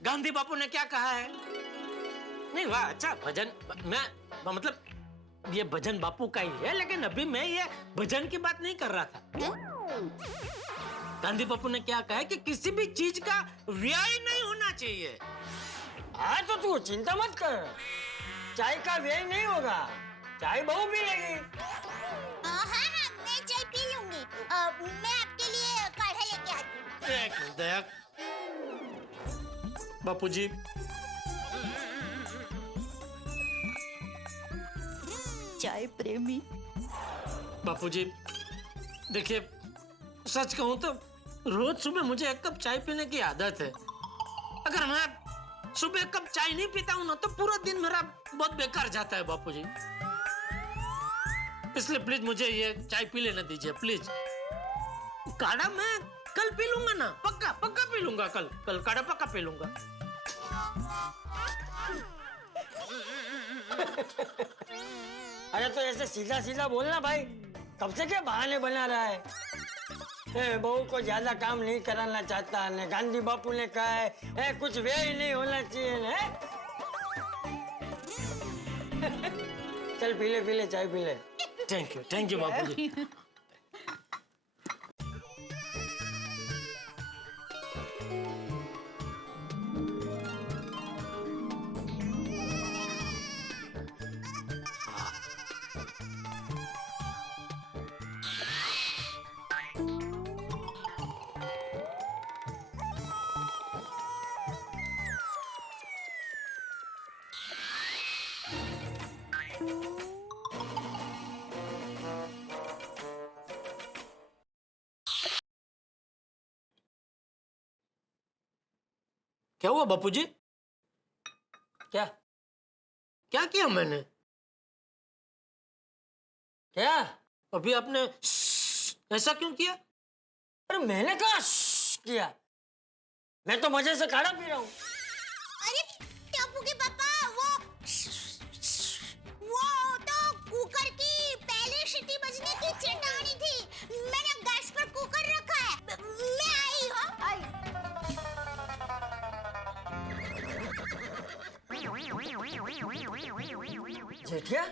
गांधी बापू ने क्या कहा है? नहीं वाह, अच्छा भजन, मैं मतलब ये भजन बापू का ही है, लेकिन अभी मैं ये भजन की बात नहीं कर रहा था। गांधी बापू ने क्या कहा है कि किसी भी चीज का व्यय नहीं होना चाहिए। हाँ तो तू चिंता मत कर, चाय का व्यय नहीं होगा, चाय बहू पी लेगी। हाँ, मैं चाय पी लूंगी। मैं आपके लिए काढ़ा लेके आती हूँ। एक मिनट बापूजी, चाय प्रेमी बापूजी देखिए, सच कहूं तो रोज सुबह मुझे 1 कप चाय पीने की आदत है। अगर मैं सुबह 1 कप चाय नहीं पीता हूं ना तो पूरा दिन मेरा बहुत बेकार जाता है बापूजी। इसलिए प्लीज मुझे ये चाय पी लेने दीजिए प्लीज। काढ़ा मैं कल पी लूंगा ना, पक्का पक्का पी लूंगा, कल काढ़ा पक्का पी लूंगा। अरे तो ऐसे सीधा सीधा बोलना भाई, कब से क्या बहाने बना रहा है? बहू को ज्यादा काम नहीं कराना चाहता ने, गांधी बापू ने कहा है कुछ व्यय नहीं होना चाहिए ने। चल पी ले चाय पी ले। थैंक यू बापूजी। क्या हुआ बापूजी? क्या क्या किया मैंने? क्या अभी आपने ऐसा क्यों किया? अरे मैंने कहा किया, मैं तो मजे से काढ़ा पी रहा हूँ। अरे टप्पू के पापा, वो तो कुकर की पहली सीटी बजने की चेतावनी थी। मैंने गैस पर कुकर रखा है, मैं आई हूँ। जेठिया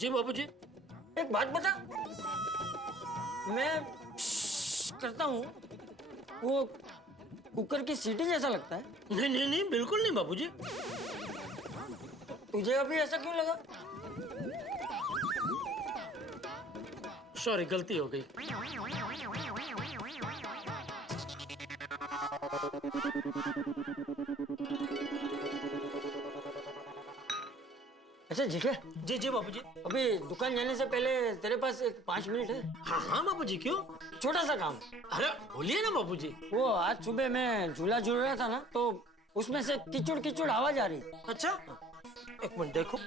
जी बाबूजी। एक बात बता, मैं करता हूँ वो कुकर की सीटी जैसा लगता है? नहीं बिल्कुल नहीं बाबूजी। तुझे अभी ऐसा क्यों लगा? सॉरी, गलती हो गई। अच्छा जेठिया। जी बाबूजी। अभी दुकान जाने से पहले तेरे पास एक 5 मिनट है? हाँ बाबूजी, क्यों? छोटा सा काम। अरे बोलिए ना बाबूजी। वो आज सुबह मैं झूला झूल रहा था ना, तो उसमें से कीचड़ आवाज आ रही। अच्छा, एक मिनट देखो।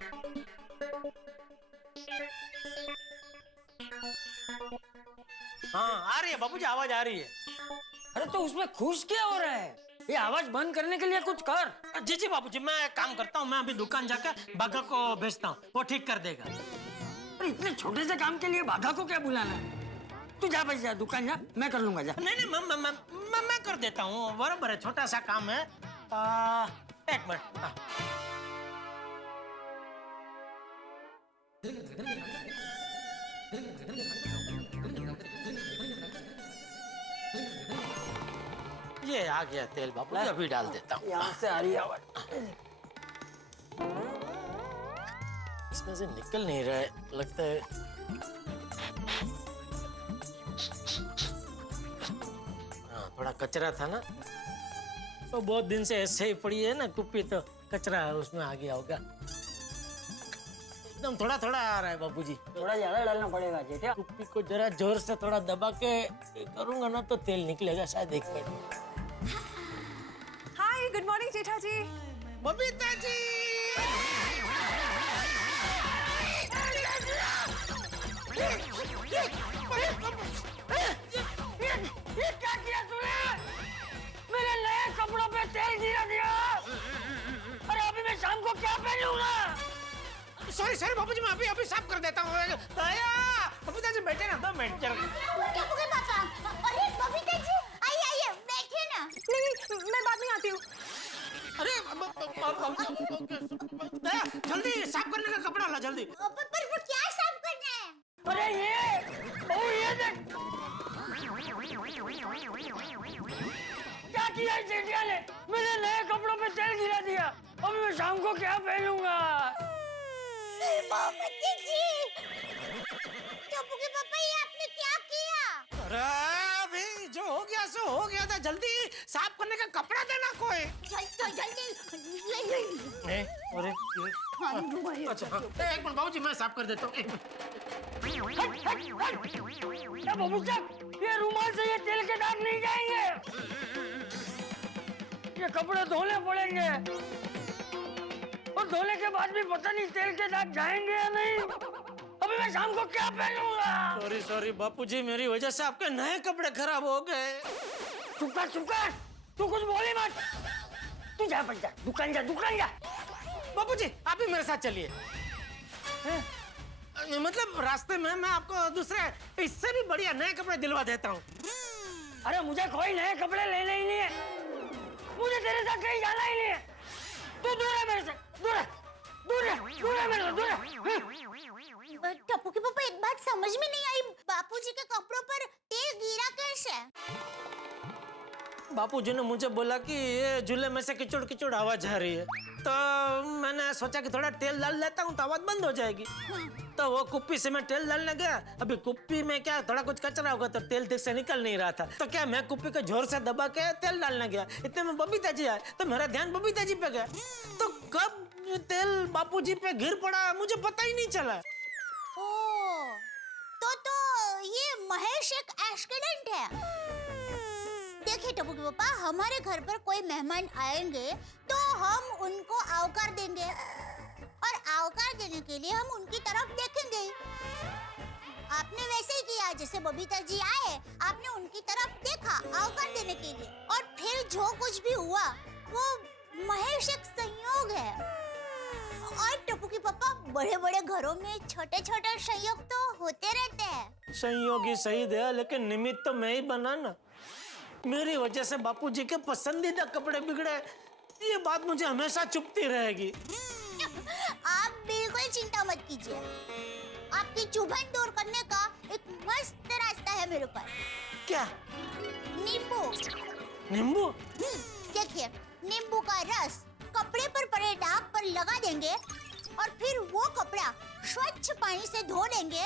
हाँ आ रही है बापूजी, आवाज आ रही है। अरे तो उसमें खुश क्या हो रहा है? ये आवाज बंद करने के लिए कुछ कर। जी जी बापूजी, मैं एक काम करता हूँ, मैं अभी दुकान जाकर बाघा को भेजता हूँ, वो ठीक कर देगा। अरे इतने छोटे से काम के लिए बाघा को क्या बुलाना है? तू जा भाई, जा दुकान जा, मैं कर लूंगा, जा। नहीं मैं कर देता हूँ, बराबर है, छोटा सा काम है। एक मिनट। हाँ। ये आ गया तेल बापू, अभी डाल देता हूँ। यहाँ से आ रही है आवाज। इसमें से निकल नहीं रहा है, लगता है। हाँ थोड़ा कचरा था ना, तो बहुत दिन से ऐसे ही पड़ी है ना कुप्पी, तो कचरा उसमें आ गया होगा। एकदम थोड़ा थोड़ा आ रहा है बापूजी। थोड़ा ज्यादा डालना पड़ेगा जेठा। कुप्पी को जरा जोर से थोड़ा दबा के करूंगा ना तो तेल निकलेगा शायद। एक मिनट। हाय, गुड मॉर्निंग जेठा जी। बबीता जी, ये क्या किया तूने? मेरे नए कपड़ों पे तेल गिरा दिया। अरे अभी मैं शाम को क्या पहनूंगा? सॉरी बापूजी, मैं अभी साफ कर देता हूँ। दया, बबीता जी बैठे ना 2 मिनट। टप्पू के पापा, अरे बबीता जी आइए बैठिए ना। नहीं, मैं बाद में आती हूँ। अरे दया, जल्दी साफ करने का कपड़ा ला जल्दी। पर वो क्या साफ करना है? अरे ये देख, क्या किया इस चिड़िया ने? मेरे नए कपड़ों पे तेल गिरा दिया। अब मैं शाम को क्या पहनूंगा? बबीता जी, टप्पू के पापा, ये आपने क्या किया? अरे अभी जो हो गया सो हो गया था, जल्दी साफ करने का कपड़ा देना कोई। जल्दी अरे अच्छा हाँ, एक मिनट बाबूजी, मैं साफ कर देता हूँ। ये रुमाल से ये तेल के दाग नहीं जाएंगे। ये कपड़े धोने पड़ेंगे, और धोने के बाद भी पता नहीं तेल के दाग जाएंगे या नहीं। अभी मैं शाम को क्या पहनूंगा? सॉरी बापूजी, मेरी वजह से आपके नए कपड़े खराब हो गए। चुप कर, तू कुछ बोली मत। तू जा बच जा, दुकान जा। बापूजी आप भी मेरे साथ चलिए। मतलब रास्ते में मैं आपको दूसरे इससे भी बढ़िया नए कपड़े दिलवा देता हूँ। अरे मुझे कोई नए कपड़े लेने ही नहीं है, मुझे तेरे साथ कहीं जाना ही नहीं है। तू दूर है मेरे से, दूर है मेरे से, दूर है। टप्पू के पापा, एक बात समझ में नहीं आई, बापूजी के कपड़ों पर तेल गिरा कैसे? बापूजी ने मुझे बोला कि ये झूले में से किचड़ आवाज आ रही है, तो मैंने सोचा कि थोड़ा तेल डाल लेता हूँ तो आवाज बंद हो जाएगी। तो वो कुप्पी से मैं तेल डालने गया, अभी कुप्पी में क्या थोड़ा कुछ कचरा होगा तो तेल ठीक से निकल नहीं रहा था, तो क्या मैं कुप्पी को जोर से दबा के तेल डालने गया, इतने में बबीता जी आए, तो मेरा ध्यान बबीता जी पे गया, तो कब तेल बापूजी पे गिर पड़ा मुझे पता ही नहीं चला। ओह, तो ये महेश एक एक्सीडेंट है। देखिए टप्पू के पापा, हमारे घर पर कोई मेहमान आएंगे तो हम उनको आवकार देंगे, और आवकार देने के लिए हम उनकी तरफ देखेंगे। आपने वैसे ही किया, जैसे बबीता जी आए, आपने उनकी तरफ देखा आवकार देने के लिए, और फिर जो कुछ भी हुआ वो महेश एक संयोग है। और टप्पू के पापा, बड़े बड़े घरों में छोटे छोटे संयोग तो होते रहते हैं। संयोग ही सही है, लेकिन निमित्त तो मैं ही बना ना। मेरी वजह से बापूजी के पसंदीदा कपड़े बिगड़े, ये बात मुझे हमेशा चुभती रहेगी। आप बिल्कुल चिंता मत कीजिए, आपकी चुभन दूर करने का एक मस्त रास्ता है मेरे पास। क्या? नींबू। देखिए, नींबू का रस कपड़े पर पड़े दाग पर लगा देंगे, और फिर वो कपड़ा स्वच्छ पानी से धो लेंगे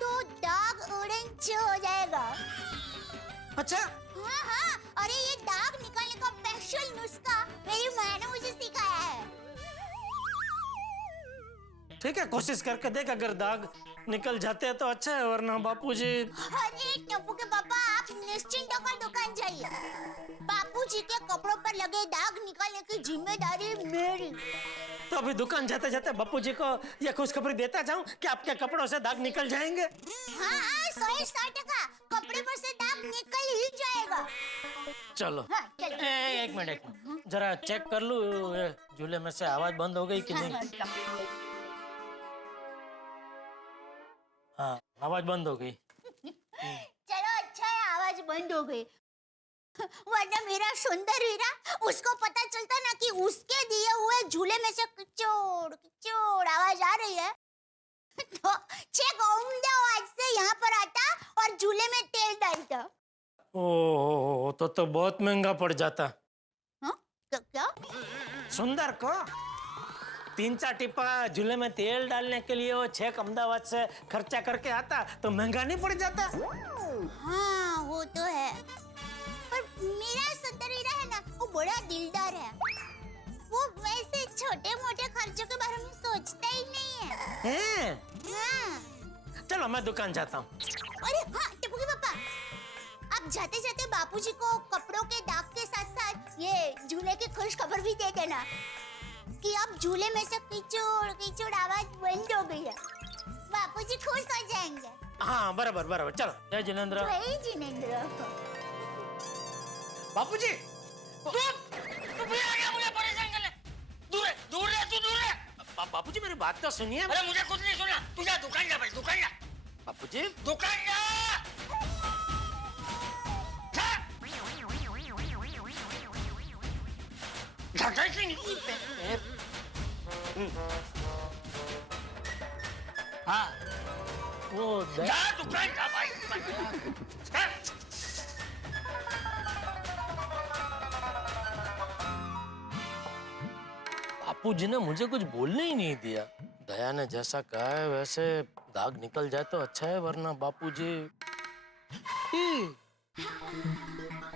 तो दाग ऑरेंज हो जाएगा। अच्छा? हाँ, अरे ये दाग निकालने का स्पेशल नुस्खा मेरी माँ ने मुझे सिखाया है। ठीक है, कोशिश करके देख, अगर दाग निकल जाते हैं तो अच्छा है, वरना बापूजी। अरे टप्पू के पापा, आप निश्चिंत होकर दुकान जाइए, बापूजी के कपड़ों पर लगे दाग निकालने की जिम्मेदारी मेरी। तो अभी दुकान जाते जाते बापू जी को ये खुशखबरी देता जाऊं कि आपके कपड़ों से दाग निकल जाएंगे। हाँ हाँ 100% कपड़े पर से दाग निकल ही जाएगा। चलो हाँ, चलो। एक मिनट जरा चेक कर लूं ये झूले में से आवाज बंद हो गई कि नहीं। हाँ आवाज बंद हो गई। चलो अच्छा है आवाज बंद हो गई, वरना मेरा सुंदर हीरा उसको पता चलता ना कि उसके दिए हुए झूले में से किचोड़ किचोड़ आवाज आ रही है तो चेक उम्दा आवाज से यहाँ पर आता और झूले में तेल डालता। ओह तो बहुत महंगा पड़ जाता। हाँ? क्या? सुंदर को 3-4 टिप्पा झूले में तेल डालने के लिए वो 6 अहमदाबाद से खर्चा करके आता तो महंगा नहीं पड़ जाता। हाँ वो तो है, पर मेरा सुंदर हीरा है ना वो बड़ा दिलदार है, वो वैसे छोटे मोटे खर्चों के बारे में सोचता ही नहीं है। हाँ। चलो मैं दुकान जाता हूँ। अरे हाँ टपुकी पापा, आप जाते जाते बापूजी को कपड़ों के दाग के साथ साथ ये झूले की खुश खबर भी दे देना कि अब झूले में से किचोड़ किचोड़ आवाज बंद हो गई है, बापूजी खुश हो जाएंगे। हाँ बराबर बराबर, चलो जय जिनेंद्र। जय जिनेंद्र। बापूजी तू भी आ गया मुझे परेशान करने। दूर है तू दूर है। बापूजी मेरी बात तो सुनिए। अरे मुझे कुछ नहीं सुना, तू जा दुकान जा भाई, दुकान जा। बापूजी दुकान जा। हाँ वो जा दुकान जा भाई। बापूजी ने मुझे कुछ बोलने ही नहीं दिया। दया ने जैसा कहा है वैसे दाग निकल जाए तो अच्छा है, वरना बापूजी।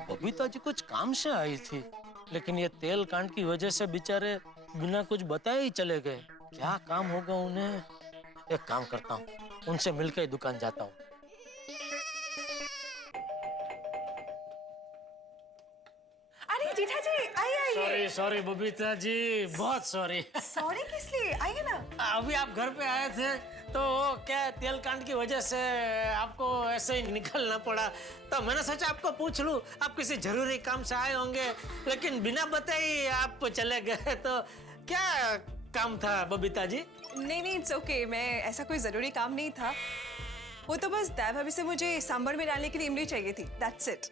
बबीता जी कुछ काम से आई थी, लेकिन ये तेल कांड की वजह से बेचारे बिना कुछ बताए ही चले गए। क्या काम होगा उन्हें? एक काम करता हूँ, उनसे मिलकर ही दुकान जाता हूँ। अरे जीठा जी आइए। सॉरी बबीता जी, बहुत सॉरी। सॉरी किस लिए? आइए ना। अभी आप घर पे आए थे तो क्या तेल कांड की वजह से आपको ऐसे ही निकलना पड़ा, तो मैंने सोचा आपको पूछ लूं, आप किसी जरूरी काम से आए होंगे, लेकिन बिना बताए आप चले गए, तो क्या काम था बबीता जी? नहीं इट्स ओके, मैं ऐसा कोई जरूरी काम नहीं था, वो तो बस दया भाभी से मुझे सांभर में डालने के लिए इमली चाहिए थी, दैट्स इट।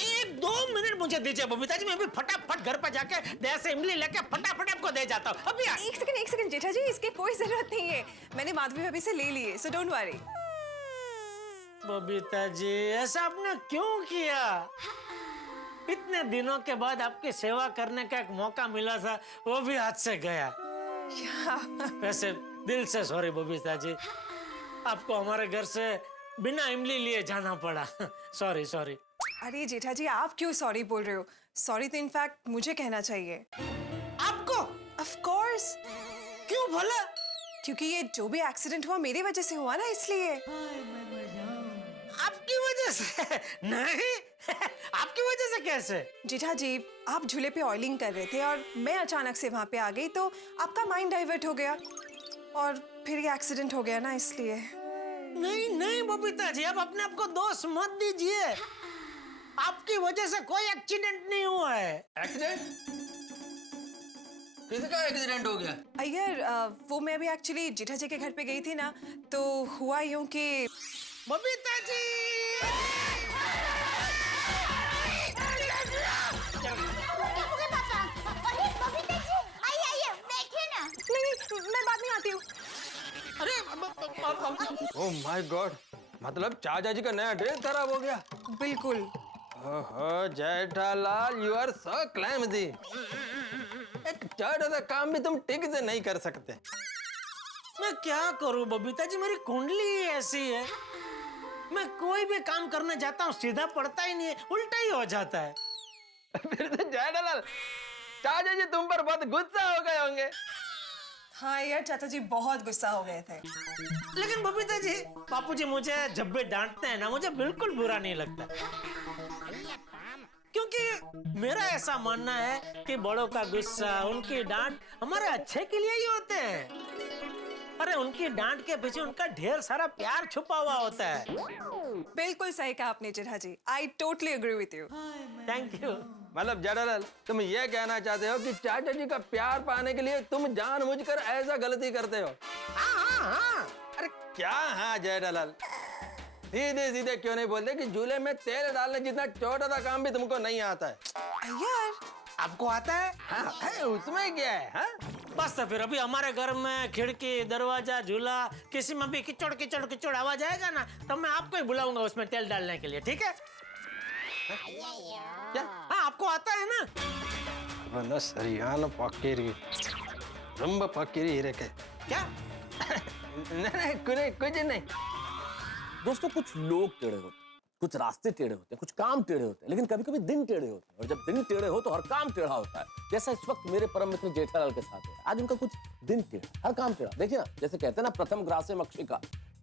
1-2 मिनट मुझे दीजिए बबीता जी, मैं भी फटाफट घर पर जाके दया से इमली लेके फटाफट आपको दे जाता हूँ। अभी एक सेकंड जेठा जी, इसकी कोई जरूरत नहीं है, मैंने माधवी भाभी से ले लिए, so don't worry. Babita ji ऐसा आपने क्यों किया? इतने दिनों के बाद आपकी सेवा करने का एक मौका मिला था, वो भी हाथ से गया। वैसे दिल से सॉरी बबीता जी, आपको हमारे घर से बिना इमली लिए जाना पड़ा। सॉरी। अरे जेठा जी आप क्यों सॉरी बोल रहे हो? सॉरी तो इनफैक्ट मुझे कहना चाहिए। आपको? Of course. क्यों भला? क्योंकि ये जो भी एक्सीडेंट हुआ मेरी वजह से हुआ ना, इसलिए। आपकी वजह से? नहीं आपकी वजह से कैसे? जेठा जी आप झूले पे ऑयलिंग कर रहे थे और मैं अचानक से वहां पे आ गई, तो आपका माइंड डाइवर्ट हो गया और फिर ये एक्सीडेंट हो गया ना, इसलिए। नहीं बबीता जी, आप अपने आप को दोष मत दीजिए, आपकी वजह से कोई एक्सीडेंट नहीं हुआ है। एक्सीडेंट? किसका एक्सीडेंट हो गया? अय्यर वो मैं अभी एक्चुअली जेठा जी के घर पे गई थी ना, तो हुआ यूं कि बबीता जी नहीं मैं बाद में आती हूँ। ओह माय गॉड, मतलब चाचा जी का नया ड्रेस खराब हो गया? बिल्कुल। ओहो जेठालाल, यू आर सो क्लैमजी। एक छोटा सा काम भी तुम ठीक से नहीं कर सकते। मैं क्या करूं बबीता जी, मेरी कुंडली ही ऐसी है, मैं कोई भी काम करने जाता हूँ सीधा पड़ता ही नहीं है, उल्टा ही हो जाता है। फिर तो जेठालाल चाचा जी तुम पर बहुत गुस्सा हो गए होंगे। हाँ यार चाचा जी बहुत गुस्सा हो गए थे। लेकिन बबीता जी बापूजी मुझे जब भी डांटते हैं ना, मुझे बिल्कुल बुरा नहीं लगता, क्योंकि क्योंकि मेरा ऐसा मानना है कि बड़ों का गुस्सा, उनकी डांट हमारे अच्छे के लिए ही होते हैं। अरे उनकी डांट के पीछे उनका ढेर सारा प्यार छुपा हुआ होता है। बिल्कुल सही कहा आपने चिढ़ा जी। I totally agree with you. Thank you. मतलब जेठालाल, तुम ये कहना चाहते हो कि चाचा जी का प्यार पाने के लिए तुम जानबूझकर ऐसा गलती करते हो? हाँ। अरे क्या हाँ जेठालाल, सीधे सीधे क्यों नहीं बोलते कि झूले में तेल डालने जितना छोटा सा काम भी तुमको नहीं आता है? यार आपको आता है? हाँ, है उसमें क्या है? हाँ? बस तो फिर अभी हमारे घर में खिड़की, दरवाजा, झूला, किसी में भी किचड़ किचड़ किचड़ आवाज आएगा ना, तो मैं आपको ही बुलाऊंगा उसमें तेल डालने के लिए, ठीक है? क्या? हाँ, आपको आता है ना? ना सरियान फकीरी, रंब फकीरी रे के। क्या? नहीं कुछ नहीं। दोस्तों, कुछ लोग टेढ़े होते हैं, कुछ रास्ते टेढ़े होते हैं, कुछ काम टेढ़े होते हैं, लेकिन कभी कभी दिन टेढ़े होते हैं, और जब दिन टेढ़े हो तो हर काम टेढ़ा होता है। जैसा इस वक्त मेरे परम मित्र जेठालाल के साथ है। आज उनका कुछ दिन टेढ़ा, हर काम टेढ़ा। देखिए ना, जैसे कहते हैं ना, प्रथम ग्रासे मक्षिका,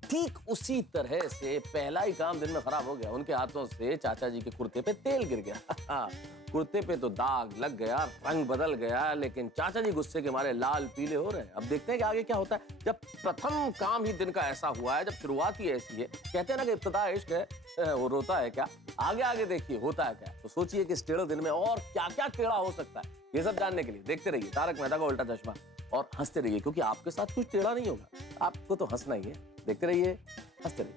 ठीक उसी तरह से पहला ही काम दिन में खराब हो गया। उनके हाथों से चाचा जी के कुर्ते पे तेल गिर गया। कुर्ते पे तो दाग लग गया, रंग बदल गया, लेकिन चाचा जी गुस्से के मारे लाल पीले हो रहे हैं। अब देखते हैं कि आगे क्या होता है। जब प्रथम काम ही दिन का ऐसा हुआ है, जब शुरुआत ही ऐसी है, कहते हैं ना कि इब्तिदा इश्क है, वो रोता है क्या? आगे आगे देखिए होता है क्या। तो सोचिए कि इस टेढ़े दिन में और क्या क्या टेढ़ा हो सकता है। ये सब जानने के लिए देखते रहिए तारक मेहता का उल्टा चश्मा, और हंसते रहिए, क्योंकि आपके साथ कुछ टेढ़ा नहीं होगा। आपको तो हंसना ही है। देखते रहिए, हंसते रहिए।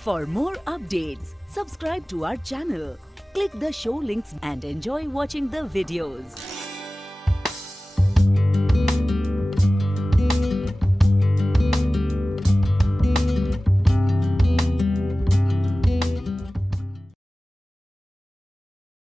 For more updates, subscribe to our channel, click the show links and enjoy watching the videos.